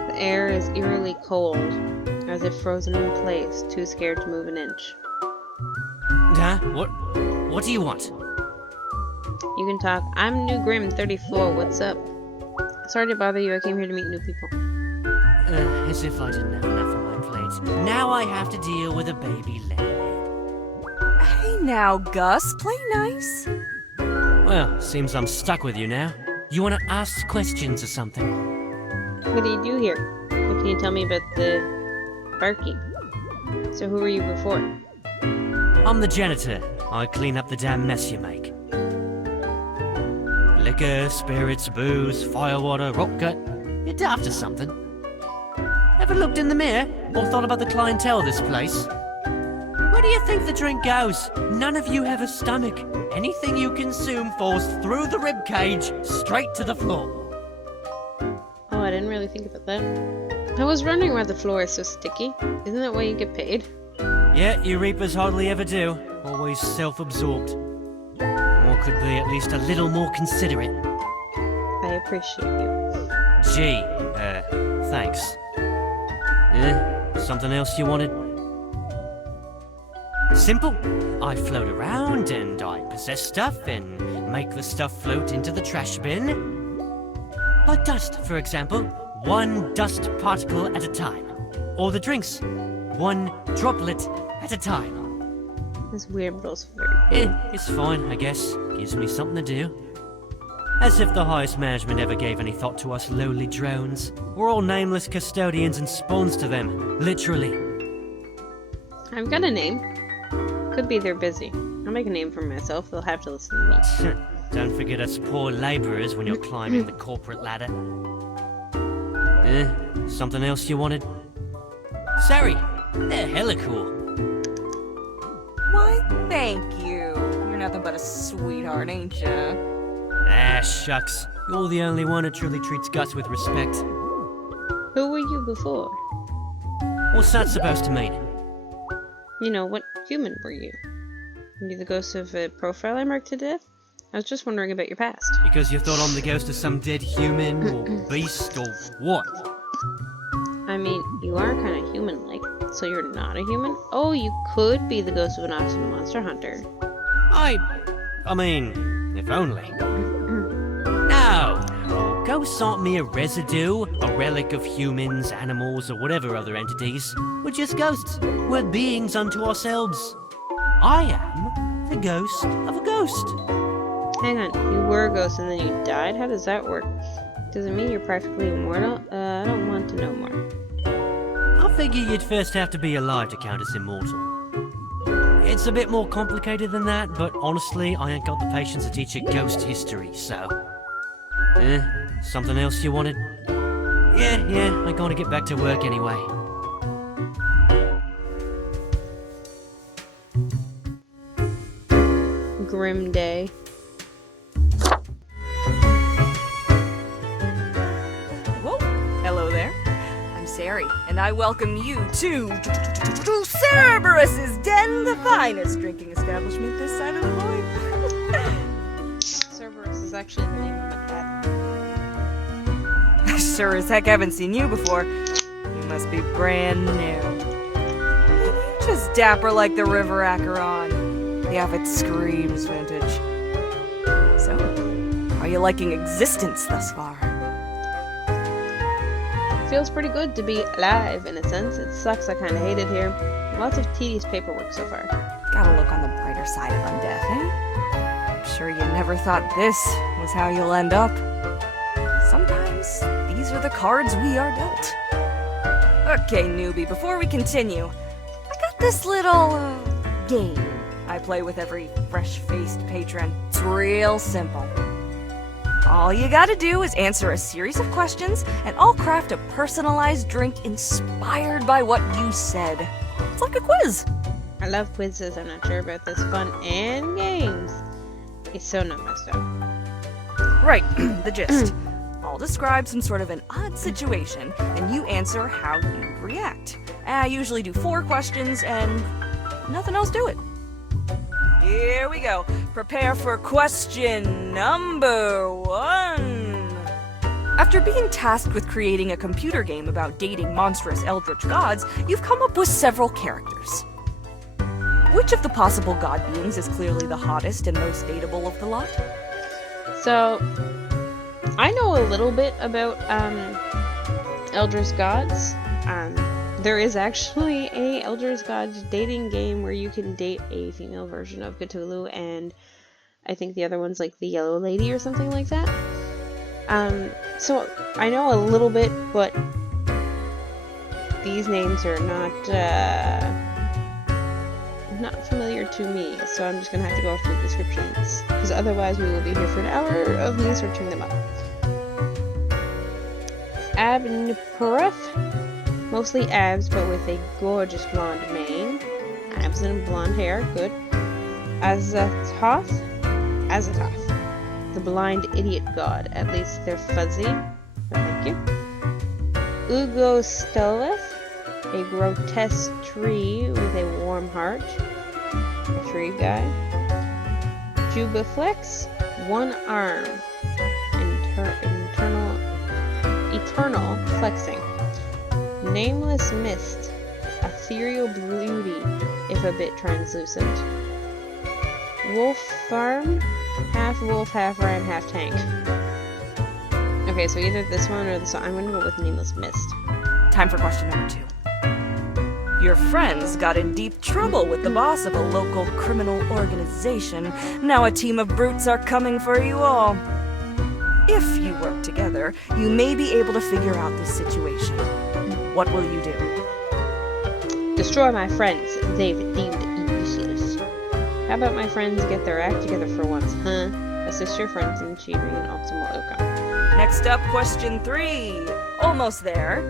The air is eerily cold, as if frozen in place, too scared to move an inch. Huh? What do you want? You can talk. I'm New Grim 34. What's up? Sorry to bother you. I came here to meet new people. As if I didn't have enough on my plate. Now I have to deal with a baby Lenny. Hey now, Gus, play nice. Well, seems I'm stuck with you now. You want to ask questions or something? What do you do here? What can you tell me about the barkeep? So who were you before? I'm the janitor. I clean up the damn mess you make. Liquor, spirits, booze, firewater, rock gut. You're daft or something. Ever looked in the mirror or thought about the clientele of this place? Where do you think the drink goes? None of you have a stomach. Anything you consume falls through the rib cage straight to the floor. Oh, I didn't really think about that. I was wondering why the floor is so sticky. Isn't that why you get paid? Yeah, you reapers hardly ever do. Always self-absorbed. Or could be at least a little more considerate. I appreciate you. Gee, thanks. Something else you wanted? Simple. I float around and I possess stuff and make the stuff float into the trash bin. Like dust, for example. One dust particle at a time. Or the drinks. One droplet at a time. It's weird, but also very cool. It's fine, I guess. Gives me something to do. As if the highest management ever gave any thought to us lowly drones. We're all nameless custodians and spawns to them. Literally. I've got a name. Could be they're busy. I'll make a name for myself. They'll have to listen to me. Don't forget us poor laborers when you're climbing the corporate ladder. Something else you wanted? Sorry, they're hella cool. Why, thank you. You're nothing but a sweetheart, ain't ya? Ah, shucks. You're the only one who truly treats Gus with respect. Who were you before? What's that supposed to mean? You know, what human were you? Were you the ghost of a profile I marked to death? I was just wondering about your past. Because you thought I'm the ghost of some dead human or beast or what? I mean, you are kind of human-like, so you're not a human? Oh, you could be the ghost of an awesome monster hunter. I mean, if only. No, ghosts aren't mere residue, a relic of humans, animals, or whatever other entities. We're just ghosts. We're beings unto ourselves. I am the ghost of a ghost. Hang on, you were a ghost and then you died? How does that work? Does it mean you're practically immortal? I don't want to know more. I figure you'd first have to be alive to count as immortal. It's a bit more complicated than that, but honestly, I ain't got the patience to teach a ghost history, so... something else you wanted? Yeah, I gotta get back to work anyway. Grim day. Whoa, hello there. I'm Sari, and I welcome you to Cerberus's Den, the finest drinking establishment this side of the line. Cerberus is actually the name of a cat. I sure as heck haven't seen you before. You must be brand new. You're just dapper like the river Acheron. The outfit screams vintage. So, are you liking existence thus far? Feels pretty good to be alive, in a sense. It sucks, I kinda hate it here. Lots of tedious paperwork so far. Gotta look on the brighter side of undeath, eh? I'm sure you never thought this was how you'll end up. Sometimes, these are the cards we are dealt. Okay, newbie, before we continue, I got this little, game I play with every fresh-faced patron. It's real simple. All you gotta do is answer a series of questions, and I'll craft a personalized drink inspired by what you said. It's like a quiz. I love quizzes. I'm not sure about this. Fun and games. It's so not my style. Right, the gist. I'll describe some sort of an odd situation, and you answer how you react. I usually do 4 questions, and nothing else to it. Here we go. Prepare for question number 1. After being tasked with creating a computer game about dating monstrous eldritch gods, you've come up with several characters. Which of the possible god beings is clearly the hottest and most dateable of the lot? So, I know a little bit about Eldritch Gods. There is actually a Eldritch Gods dating game where you can date a female version of Cthulhu, and I think the other one's like the Yellow Lady or something like that. So I know a little bit, but these names are not familiar to me, so I'm just gonna have to go off the descriptions, because otherwise we will be here for an hour of me searching them up. Abnipurath, mostly abs, but with a gorgeous blonde mane. Abs and blonde hair, good. Azathoth, the blind idiot god, at least they're fuzzy. Thank you. Ugostoleth, a grotesque tree with a warm heart. A tree guy. Jubaflex, one arm. Eternal flexing. Nameless mist, ethereal beauty, if a bit translucent. Wolf farm, half wolf, half ram, half tank. Okay, so either this one or this one. I'm gonna go with nameless mist. Time for question number 2. Your friends got in deep trouble with the boss of a local criminal organization. Now a team of brutes are coming for you all. If you work together, you may be able to figure out this situation. What will you do? Destroy my friends. They've deemed it useless. How about my friends get their act together for once, huh? Assist your friends in achieving an optimal outcome. Next up, question 3. Almost there.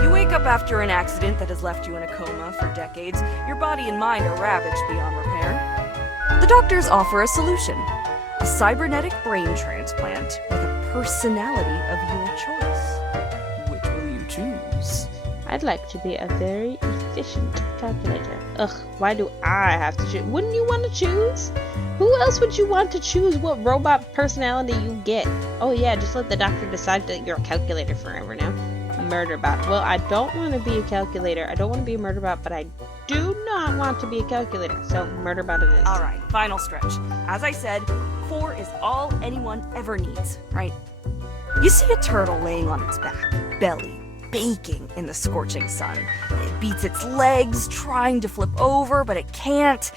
You wake up after an accident that has left you in a coma for decades. Your body and mind are ravaged beyond repair. The doctors offer a solution. A cybernetic brain transplant with a personality of your choice. Which will you choose? I'd like to be a very efficient calculator. Ugh, why do I have to choose? Wouldn't you want to choose? Who else would you want to choose what robot personality you get? Oh yeah, just let the doctor decide that you're a calculator forever now. Murderbot. Well, I don't want to be a calculator. I don't want to be a murderbot, but I do not want to be a calculator. So, murderbot it is. Alright, final stretch. As I said, 4 is all anyone ever needs, right? You see a turtle laying on its back, belly baking in the scorching sun. It beats its legs, trying to flip over, but it can't.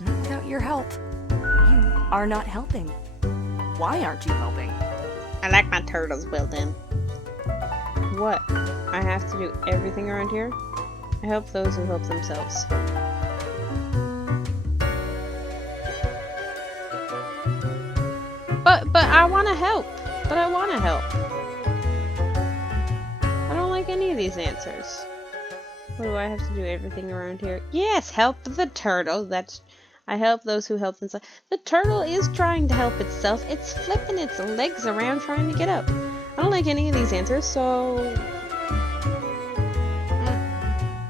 Not without your help. You are not helping. Why aren't you helping? I like my turtles well done. What? I have to do everything around here? I help those who help themselves. But I want to help. But I want to help. I don't like any of these answers. What do I have to do everything around here? Yes, help the turtle. That's... I help those who help themselves. The turtle is trying to help itself. It's flipping its legs around trying to get up. I don't like any of these answers, so...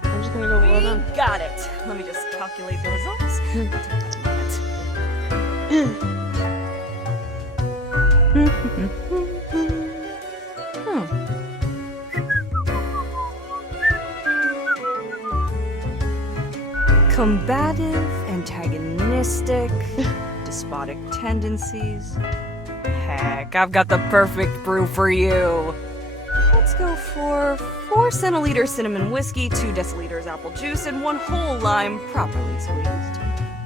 I'm just gonna go well done. Got it. Let me just calculate the results. Combative, antagonistic, despotic tendencies. Heck, I've got the perfect brew for you. Let's go for 4 centiliters cinnamon whiskey, 2 deciliters apple juice, and 1 whole lime properly squeezed.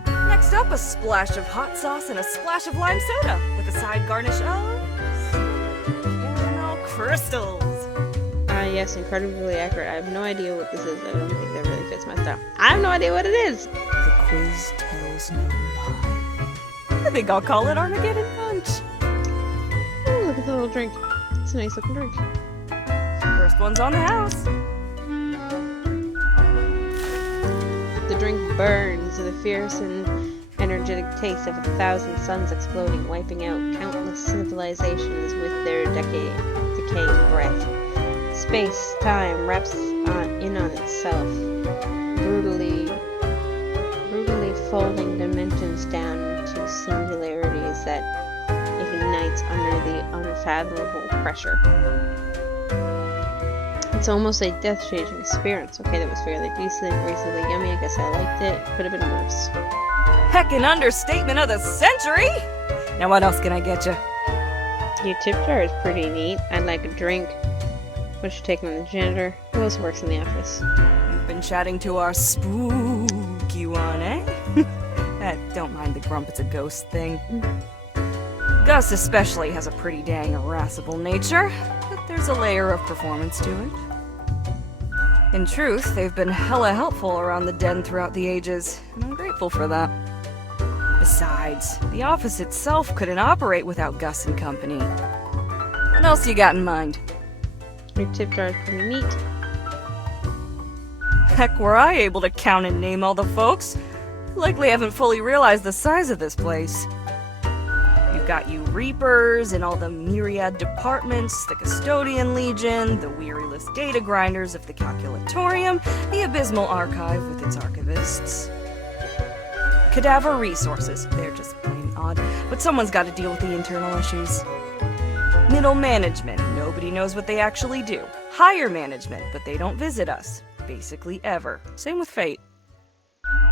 Next up, a splash of hot sauce and a splash of lime soda with a side garnish of caramel crystals. Yes, incredibly accurate. I have no idea what this is. I don't think that really fits my style. I have no idea what it is! The quiz tells no lie. I think I'll call it Armageddon Punch. Oh, look at the little drink. It's a nice looking drink. First one's on the house. The drink burns with a fierce and energetic taste of 1,000 suns exploding, wiping out countless civilizations with their decaying breath. Space, time wraps in on itself, brutally folding dimensions down to singularities that ignite disintegrates under the unfathomable pressure. It's almost a death-changing experience. Okay, that was fairly decent, reasonably yummy. I guess I liked it. Could have been worse. Heckin' understatement of the century! Now what else can I get you? Your tip jar is pretty neat. I'd like a drink. What should take on the janitor? Who else works in the office? You've been chatting to our spooky one, eh? Don't mind the grump, it's a ghost thing. Gus especially has a pretty dang irascible nature, but there's a layer of performance to it. In truth, they've been hella helpful around the den throughout the ages, and I'm grateful for that. Besides, the office itself couldn't operate without Gus and company. What else you got in mind? Your tip jar is pretty neat. Heck, were I able to count and name all the folks? Likely haven't fully realized the size of this place. You've got you Reapers in all the myriad departments, the Custodian Legion, the weariless data grinders of the Calculatorium, the Abysmal Archive with its archivists. Cadaver Resources, they're just plain odd, but someone's got to deal with the internal issues. Middle Management, nobody knows what they actually do. Higher Management, but they don't visit us. Basically ever. Same with Fate.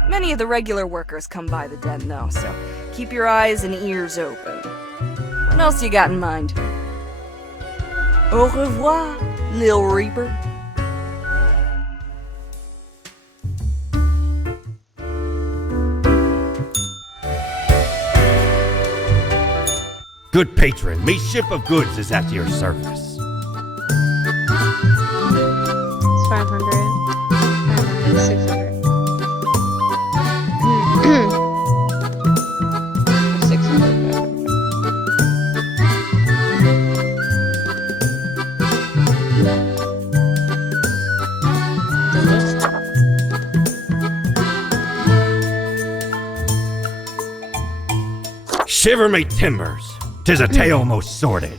Many of the regular workers come by the den though, so keep your eyes and ears open. What else you got in mind? Au revoir, Lil Reaper. Good patron, me ship of goods is at your service. It's 500. 600. 600. Shiver me timbers! 'Tis a tale most sordid.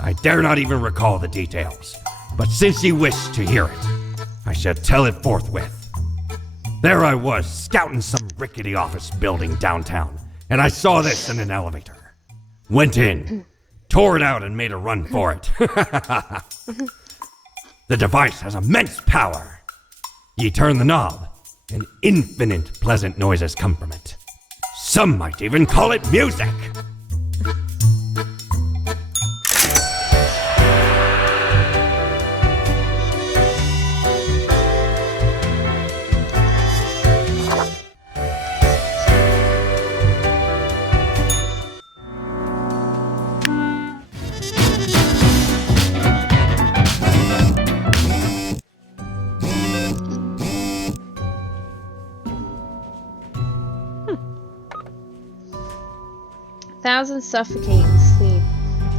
I dare not even recall the details, but since ye wish to hear it, I shall tell it forthwith. There I was, scouting some rickety office building downtown, and I saw this in an elevator. Went in, tore it out, and made a run for it. The device has immense power. Ye turn the knob, and infinite pleasant noises come from it. Some might even call it music. Thousands suffocate in sleep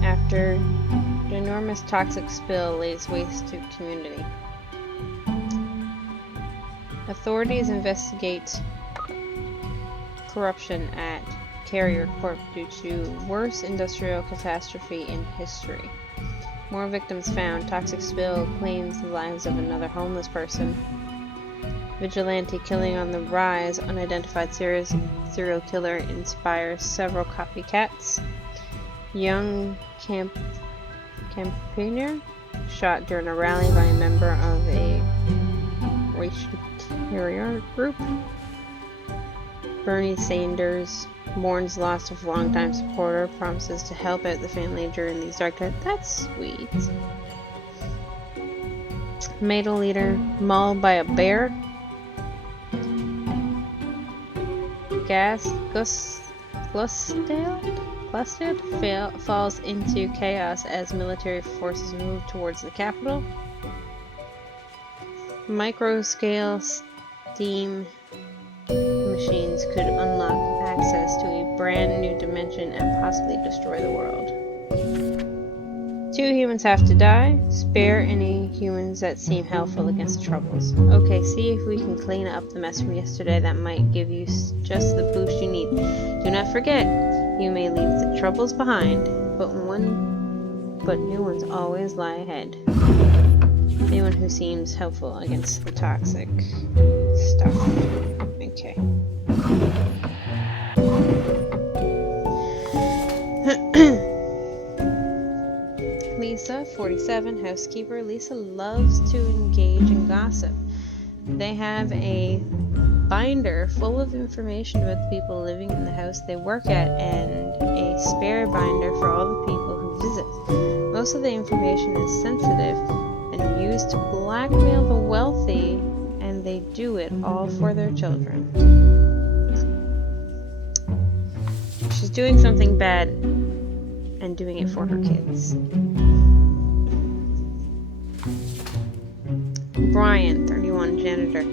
after an enormous toxic spill lays waste to community. Authorities investigate corruption at Carrier Corp due to worst industrial catastrophe in history. More victims found. Toxic spill claims the lives of another homeless person. Vigilante killing on the rise. Unidentified serial killer inspires several copycats. Young campaigner shot during a rally by a member of a racial terror group. Bernie Sanders mourns loss of longtime supporter, promises to help out the family during these dark times. That's sweet. Madel leader mauled by a bear. Glusted falls into chaos as military forces move towards the capital. Micro-scale steam machines could unlock access to a brand new dimension and possibly destroy the world. 2 humans have to die. Spare any humans that seem helpful against the troubles. Okay, see if we can clean up the mess from yesterday. That might give you just the boost you need. Do not forget, you may leave the troubles behind, but new ones always lie ahead. Anyone who seems helpful against the toxic stuff. Okay. 47, housekeeper. Lisa loves to engage in gossip. They have a binder full of information about the people living in the house they work at, and a spare binder for all the people who visit. Most of the information is sensitive and used to blackmail the wealthy, and they do it all for their children. She's doing something bad and doing it for her kids. Brian, 31, janitor.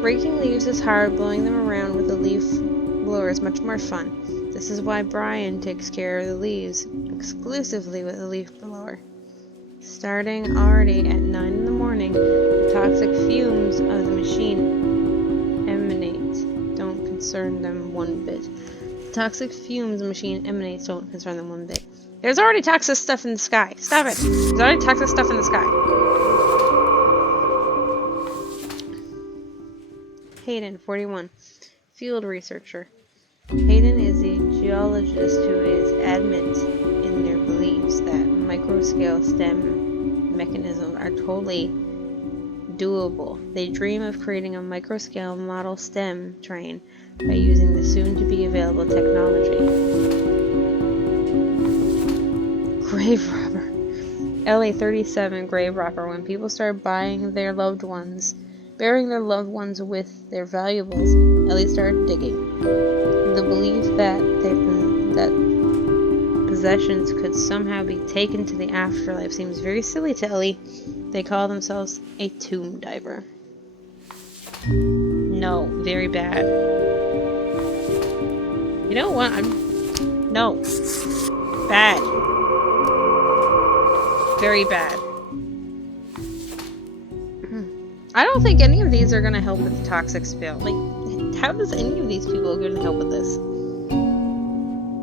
Raking leaves is hard, blowing them around with a leaf blower is much more fun. This is why Brian takes care of the leaves exclusively with a leaf blower. Starting already at 9 in the morning, the toxic fumes of the machine emanate. Don't concern them one bit. The toxic fumes the machine emanates don't concern them one bit. There's already toxic stuff in the sky. Stop it! There's already toxic stuff in the sky. Hayden, 41, field researcher. Hayden is a geologist who is adamant in their beliefs that microscale STEM mechanisms are totally doable. They dream of creating a microscale model STEM train by using the soon-to-be available technology. Grave robber. LA 37, grave robber. When people start burying their loved ones with their valuables, Ellie started digging. The belief that possessions could somehow be taken to the afterlife seems very silly to Ellie. They call themselves a tomb diver. No, very bad. You know what? No. Bad. Very bad. I don't think any of these are going to help with the toxic spill. Like, how does any of these people going to help with this?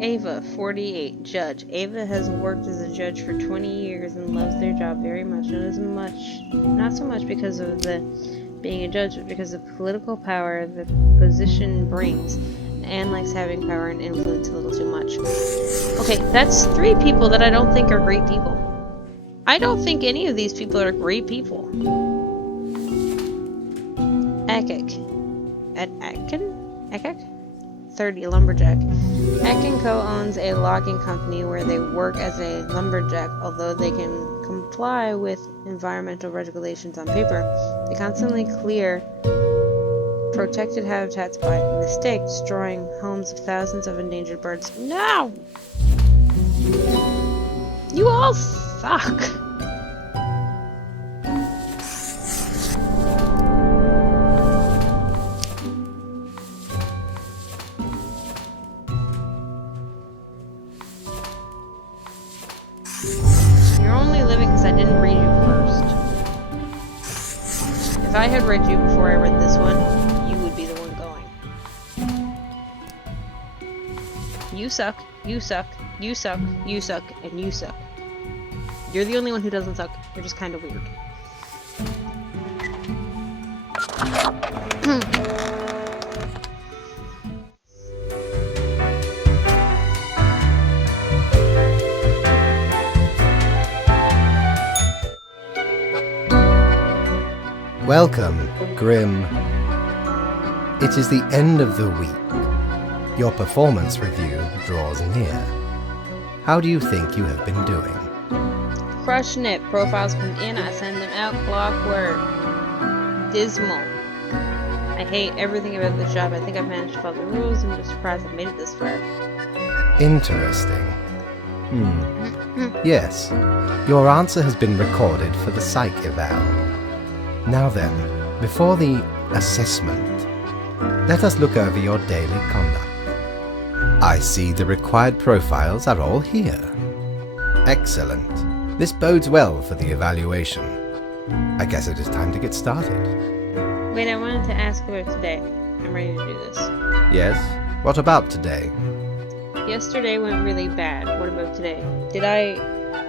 Ava, 48, judge. Ava has worked as a judge for 20 years and loves their job very much. Not so much because of the being a judge, but because of political power the position brings. Anne likes having power and influence a little too much. Okay, that's 3 people that I don't think are great people. I don't think any of these people are great people. Ekek. Ekek? 30, lumberjack. Eck & Co. owns a logging company where they work as a lumberjack. Although they can comply with environmental regulations on paper, they constantly clear protected habitats by mistake, destroying homes of thousands of endangered birds. No! You all suck! If I had read you before I read this one, you would be the one going. You suck, you suck, you suck, you suck, and you suck. You're the only one who doesn't suck. You're just kind of weird. Welcome, Grim. It is the end of the week. Your performance review draws near. How do you think you have been doing? Crushing it. Profiles come in, I send them out clockwork. Dismal. I hate everything about this job. I think I've managed to follow the rules. I'm just surprised I've made it this far. Interesting. Yes, your answer has been recorded for the psych eval. Now then, before the assessment, let us look over your daily conduct. I see the required profiles are all here. Excellent. This bodes well for the evaluation. I guess it is time to get started. Wait, I wanted to ask about today. I'm ready to do this. Yes? What about today? Yesterday went really bad. What about today? Did I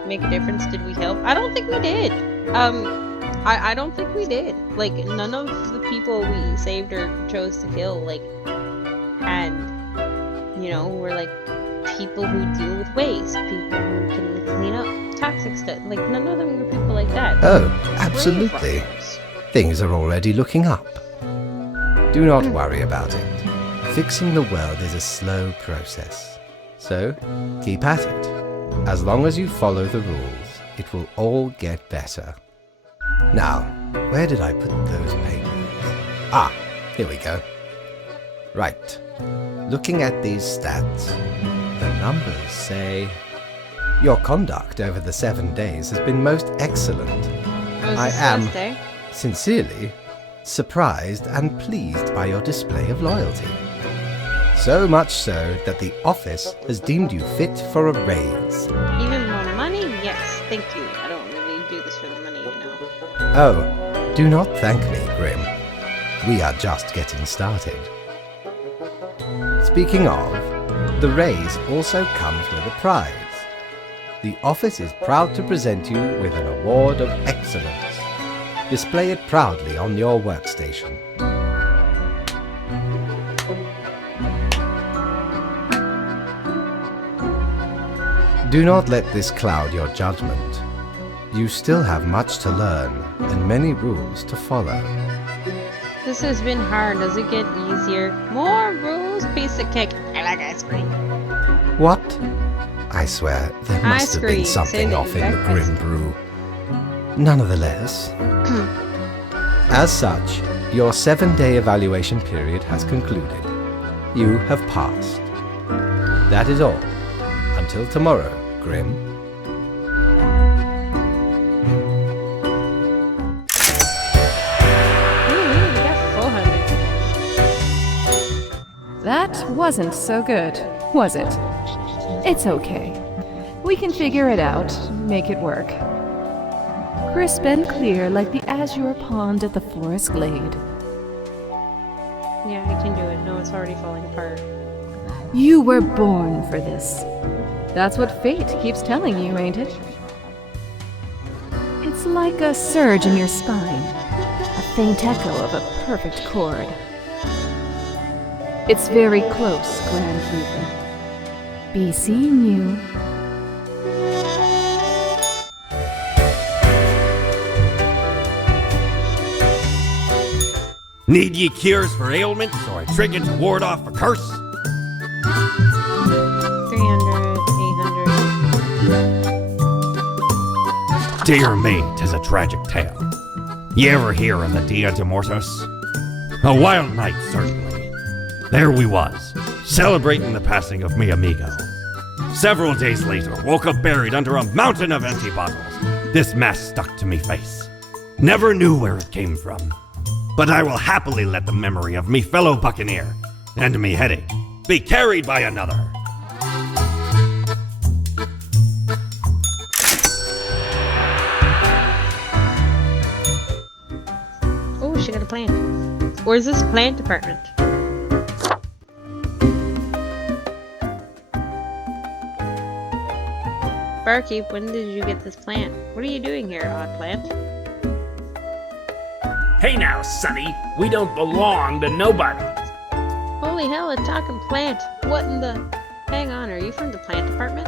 make a difference? Did we help? I don't think we did. I don't think we did. Like, none of the people we saved or chose to kill, like, had, you know, were, like, people who deal with waste, people who can clean up toxic stuff. Like, none of them were people like that. Oh, Slave absolutely. farmers. Things are already looking up. Do not worry about it. Fixing the world is a slow process. So, keep at it. As long as you follow the rules, it will all get better. Now, where did I put those papers? Ah, here we go. Right. Looking at these stats, the numbers say your conduct over the 7 days has been most excellent. Was I this am- last day? Sincerely, surprised and pleased by your display of loyalty. So much so that the office has deemed you fit for a raise. Even more money? Yes, thank you. I don't really do this for the money, you know. Oh, do not thank me, Grim. We are just getting started. Speaking of, the raise also comes with a prize. The office is proud to present you with an award of excellence. Display it proudly on your workstation. Do not let this cloud your judgment. You still have much to learn and many rules to follow. This has been hard. Does it get easier? More rules? Piece of cake. I like ice cream. What? I swear, there must Ice have cream. been Say something that off you in the like ice Grim Brew. Nonetheless, as such, your 7-day evaluation period has concluded. You have passed. That is all. Until tomorrow, Grim. Ooh, we got 400. That wasn't so good, was it? It's okay. We can figure it out, make it work. Crisp and clear like the azure pond at the forest glade. Yeah, I can do it. No, it's already falling apart. You were born for this. That's what fate keeps telling you, ain't it? It's like a surge in your spine, a faint echo of a perfect chord. It's very close, Grand Reaper. Be seeing you. Need ye cures for ailments, or a trinket to ward off a curse? 300, 800. Dear me, 'tis a tragic tale. Ye ever hear of the Dia de Mortos? A wild night, certainly. There we was, celebrating the passing of mi amigo. Several days later, woke up buried under a mountain of empty bottles. This mess stuck to me face. Never knew where it came from. But I will happily let the memory of me fellow buccaneer and me headache be carried by another. Oh, she got a plant. Where's this plant department? Barkeep, when did you get this plant? What are you doing here, odd plant? Hey now, Sonny, we don't belong to nobody. Holy hell, a talking plant. What in the... Hang on, are you from the plant department?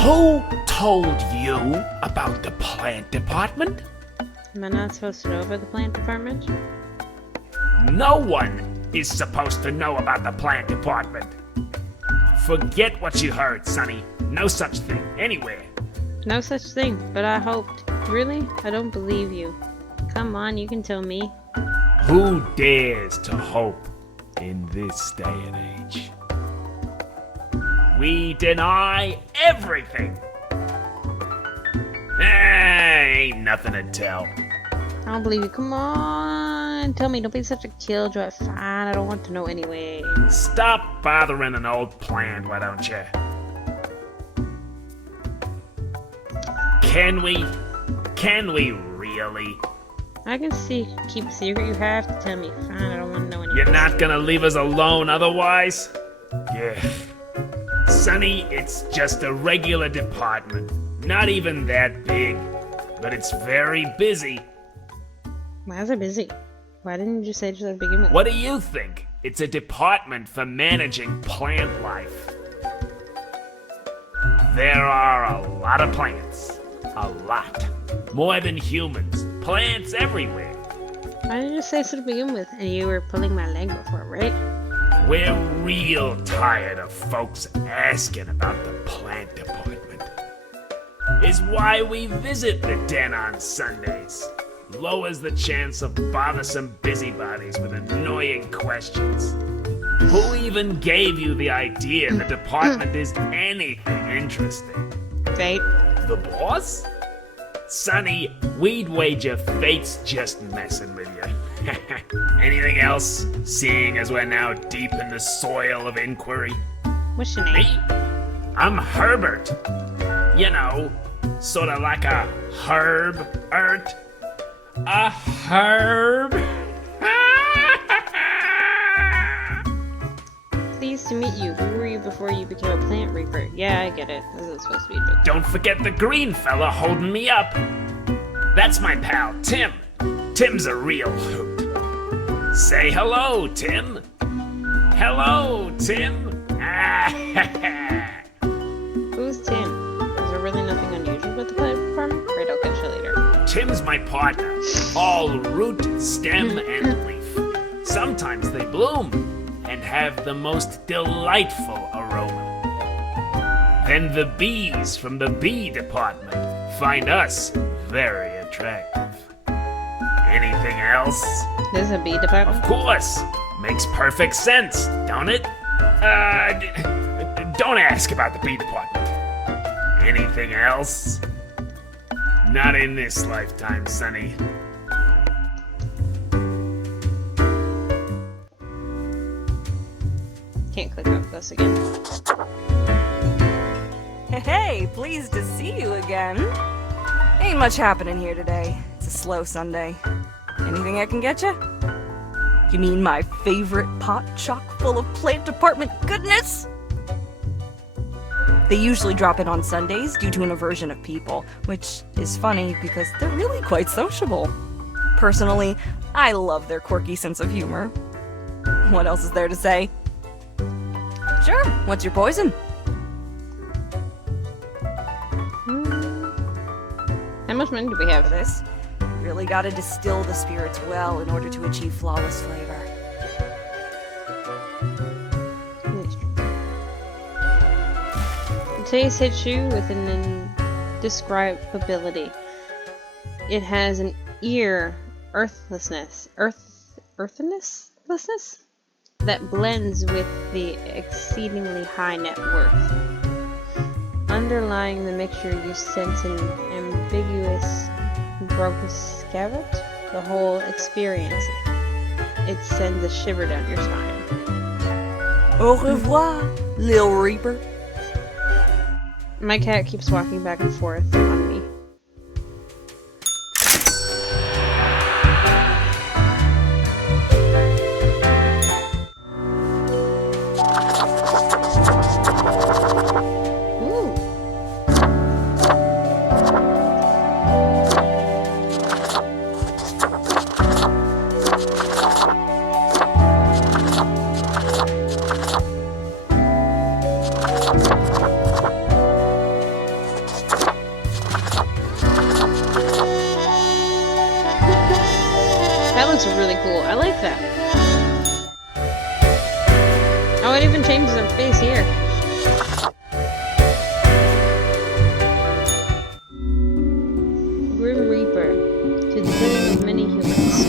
Who told you about the plant department? Am I not supposed to know about the plant department? No one is supposed to know about the plant department. Forget what you heard, Sonny. No such thing anywhere. No such thing, but I hoped. Really? I don't believe you. Come on, you can tell me. Who dares to hope in this day and age? We deny everything. Ain't nothing to tell. I don't believe you. Come on, tell me. Don't be such a killjoy. Fine, I don't want to know anyway. Stop bothering an old plant, why don't you? Can we really? I can see. Keep a secret. You have to tell me. Fine, I don't want to know anyway. You're not gonna leave us alone otherwise? Yeah. Sonny, it's just a regular department. Not even that big. But it's very busy. Why is it busy? Why didn't you just say so to begin with? What do you think? It's a department for managing plant life. There are a lot of plants. A lot. More than humans. Plants everywhere. Why didn't you say so to begin with? And you were pulling my leg before, right? We're real tired of folks asking about the plant department. Is why we visit the den on Sundays. Lowers the chance of bothersome busybodies with annoying questions. Who even gave you the idea the department is anything interesting? Fate. The boss? Sonny, we'd wager fate's just messing with you. Anything else, seeing as we're now deep in the soil of inquiry? What's your Me? name? I'm Herbert. You know, sort of like a herb ert. A herb. Pleased to meet you. Who were you before you became a plant reaper? Yeah, I get it. This is supposed to be a joke. Don't forget the green fella holding me up. That's my pal, Tim. Tim's a real hoot. Say hello, Tim. Hello, Tim. Who's Tim? Is there really nothing unusual with the plant department? Great, I'll catch you later. Tim's my partner. All root, stem, and leaf. Sometimes they bloom and have the most delightful aroma. Then the bees from the bee department find us very attractive. Anything else? There's a bee department? Of course. Makes perfect sense, don't it? Don't ask about the bee department. Anything else? Not in this lifetime, Sonny. Can't click off this again. Hey, pleased to see you again. Ain't much happening here today. It's a slow Sunday. Anything I can get you? You mean my favorite pot chock full of plant department goodness? They usually drop in on Sundays due to an aversion of people, which is funny because they're really quite sociable. Personally, I love their quirky sense of humor. What else is there to say? Sure, what's your poison? How much money do we have? For this, you really gotta distill the spirits well in order to achieve flawless flavor. The taste hits you with an indescribability. It has an earthlessness that blends with the exceedingly high net worth. Underlying the mixture, you sense an ambiguous brocuscavet. The whole experience, it sends a shiver down your spine. Au revoir, Lil Reaper. My cat keeps walking back and forth on me. That looks really cool. I like that. Oh, it even changes their face here. Grim Reaper, to the killing of many humans.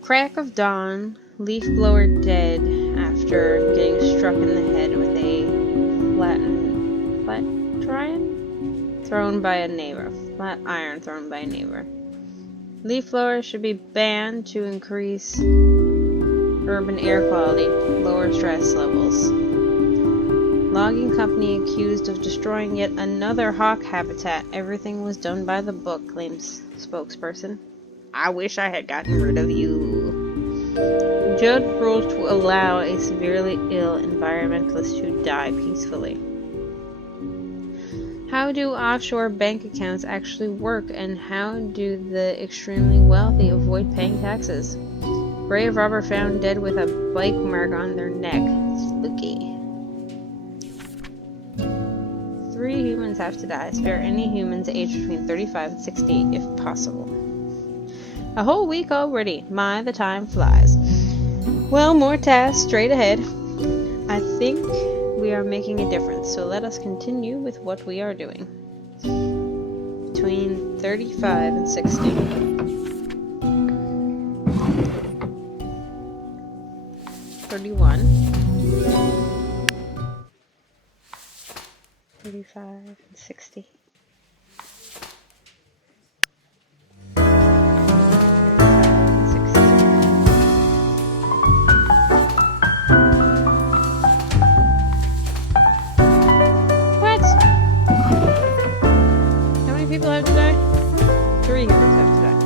Crack of dawn, leaf blower dead after getting struck in the head with a flat iron thrown by a neighbor. Leaf blowers should be banned to increase urban air quality, lower stress levels. Logging company accused of destroying yet another hawk habitat. Everything was done by the book, claims spokesperson. I wish I had gotten rid of you. Judge rules to allow a severely ill environmentalist to die peacefully. How do offshore bank accounts actually work, and how do the extremely wealthy avoid paying taxes? Grave robber found dead with a bike mark on their neck. Spooky. 3 humans have to die. Spare any humans aged between 35 and 60 if possible. A whole week already. My, the time flies. Well, more tasks straight ahead. I think we are making a difference, so let us continue with what we are doing. Between 35 and 60. 31. 35 and 60. 3 humans have to die.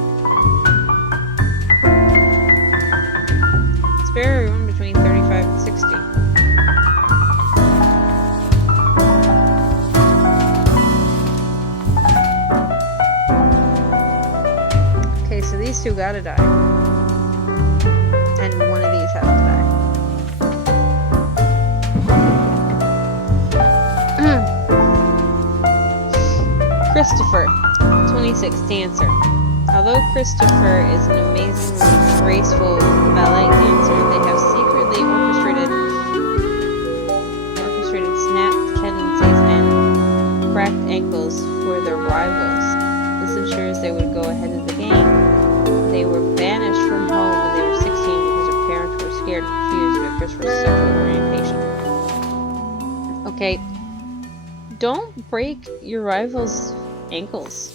Spare everyone between 35 and 60. Okay, so these 2 gotta die. And one of these have to die. Christopher, 26, dancer. Although Christopher is an amazingly graceful ballet dancer, they have secretly orchestrated snapped cadences and cracked ankles for their rivals. This ensures they would go ahead of the game. They were banished from home when they were 16 because their parents were scared and confused with Christopher's sexual orientation. Okay, don't break your rivals' ankles.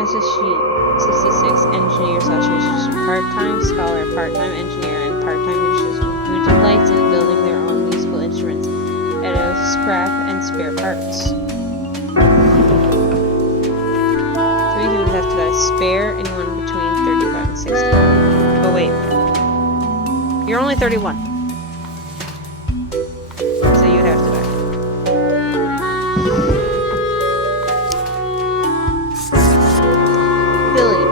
Mrs. Sheen, 66, engineer/musician, part-time scholar, part-time engineer, and part-time musician who delights in building their own musical instruments out of scrap and spare parts. 3 humans have to die. Spare anyone between 35 and 60. Oh wait. You're only 31. So you have to die. Billy.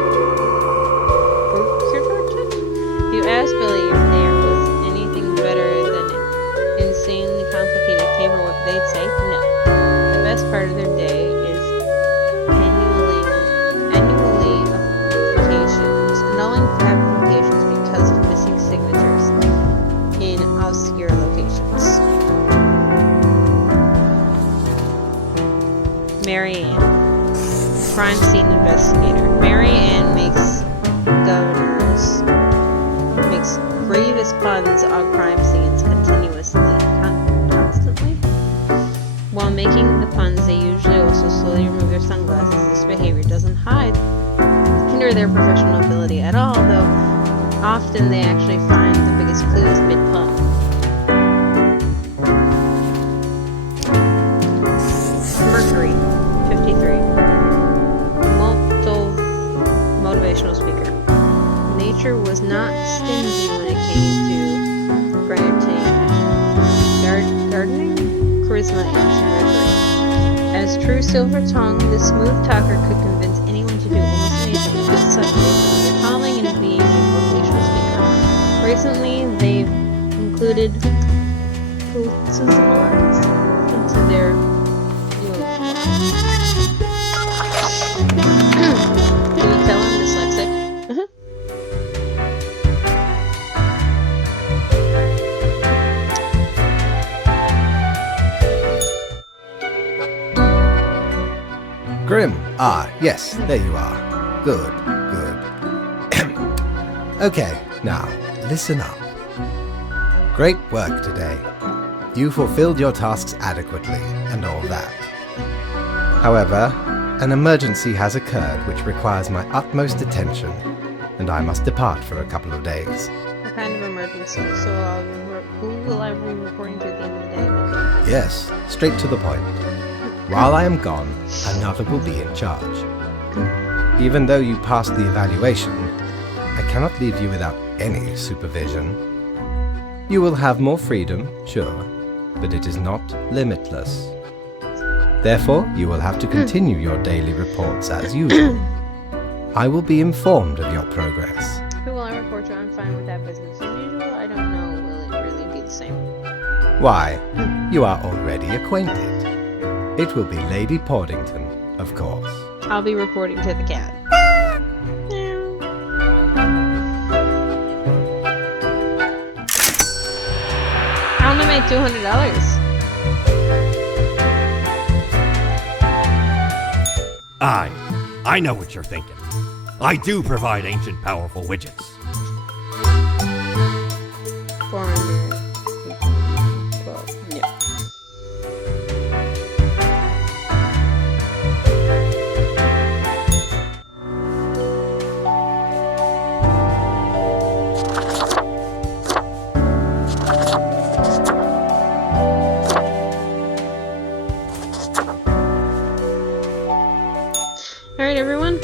You asked Billy if there was anything better than insanely complicated paperwork, they'd say no. The best part of their day is annually applications, annulling applications because of missing signatures in obscure locations. Mary Ann, crime scene investigator. Mary Ann makes grievous puns on crime scenes constantly. While making the puns, they usually also slowly remove their sunglasses. This behavior doesn't hinder their professional ability at all, though often they actually find the biggest clues mid-pun. Mercury, 53. Motivational speaker. Nature was not stingy when it came to granting gardening charisma and Mercury. As true silver tongue, this smooth talker could convince anyone to do almost anything. As such, they found their calling in being a motivational speaker. Recently, they've included Pulitzer-Awards into their Can you tell I'm dyslexic? Grim. Ah, yes, there you are. Good, good. Okay, now, listen up. Great work today. You fulfilled your tasks adequately, and all that. However, an emergency has occurred which requires my utmost attention, and I must depart for a couple of days. What kind of emergency? So who will I be reporting to at the end of the day? Yes, straight to the point. While I am gone, another will be in charge. Even though you passed the evaluation, I cannot leave you without any supervision. You will have more freedom, sure, but it is not limitless. Therefore, you will have to continue your daily reports as usual. I will be informed of your progress. Who will I report to? I'm fine with that business as usual. I don't know, will it really be the same? Why, you are already acquainted. It will be Lady Portington, of course. I'll be reporting to the cat. Meow. I only made $200. I know what you're thinking. I do provide ancient powerful widgets. 412. Yeah. Alright, everyone.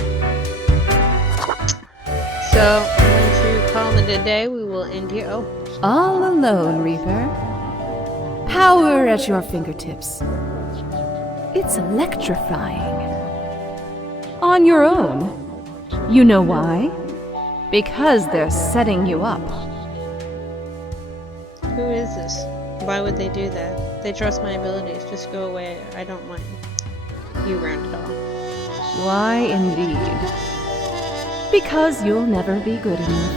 So, I'm going to call it a day. We will end here. Oh, All alone, Reaper. Power at your fingertips. It's electrifying. On your own. You know why? Because they're setting you up. who is this? Why would they do that? They trust my abilities. Just go away. I don't mind you around at all. Why, indeed. Because you'll never be good enough.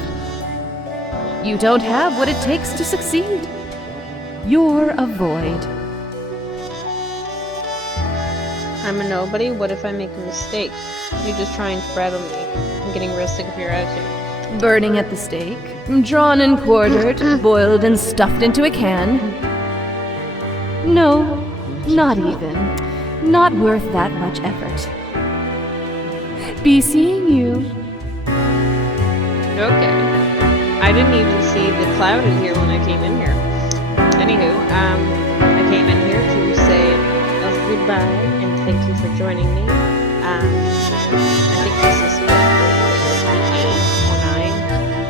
You don't have what it takes to succeed. You're a void. I'm a nobody. What if I make a mistake? You're just trying to rattle me. I'm getting real sick of your attitude. Burning at the stake, drawn and quartered, boiled and stuffed into a can. No, not even. Not worth that much effort. Be seeing you. Okay. I didn't even see the cloud in here when I came in here. Anywho, I came in here to say goodbye and thank you for joining me. I think this is maybe 8 or 9.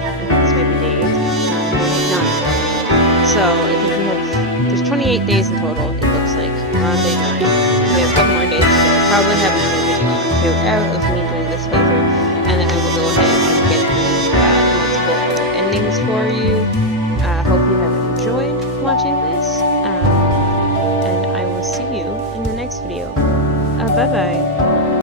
I think it's maybe day 8. 9. So I think we have, there's 28 days in total, it looks like. We're on day 9. We have a couple more days to go. Probably have another video or two out of me doing this playthrough, and then I will go ahead and get multiple endings for you. Hope you have enjoyed watching this, and I will see you in the next video. Bye bye.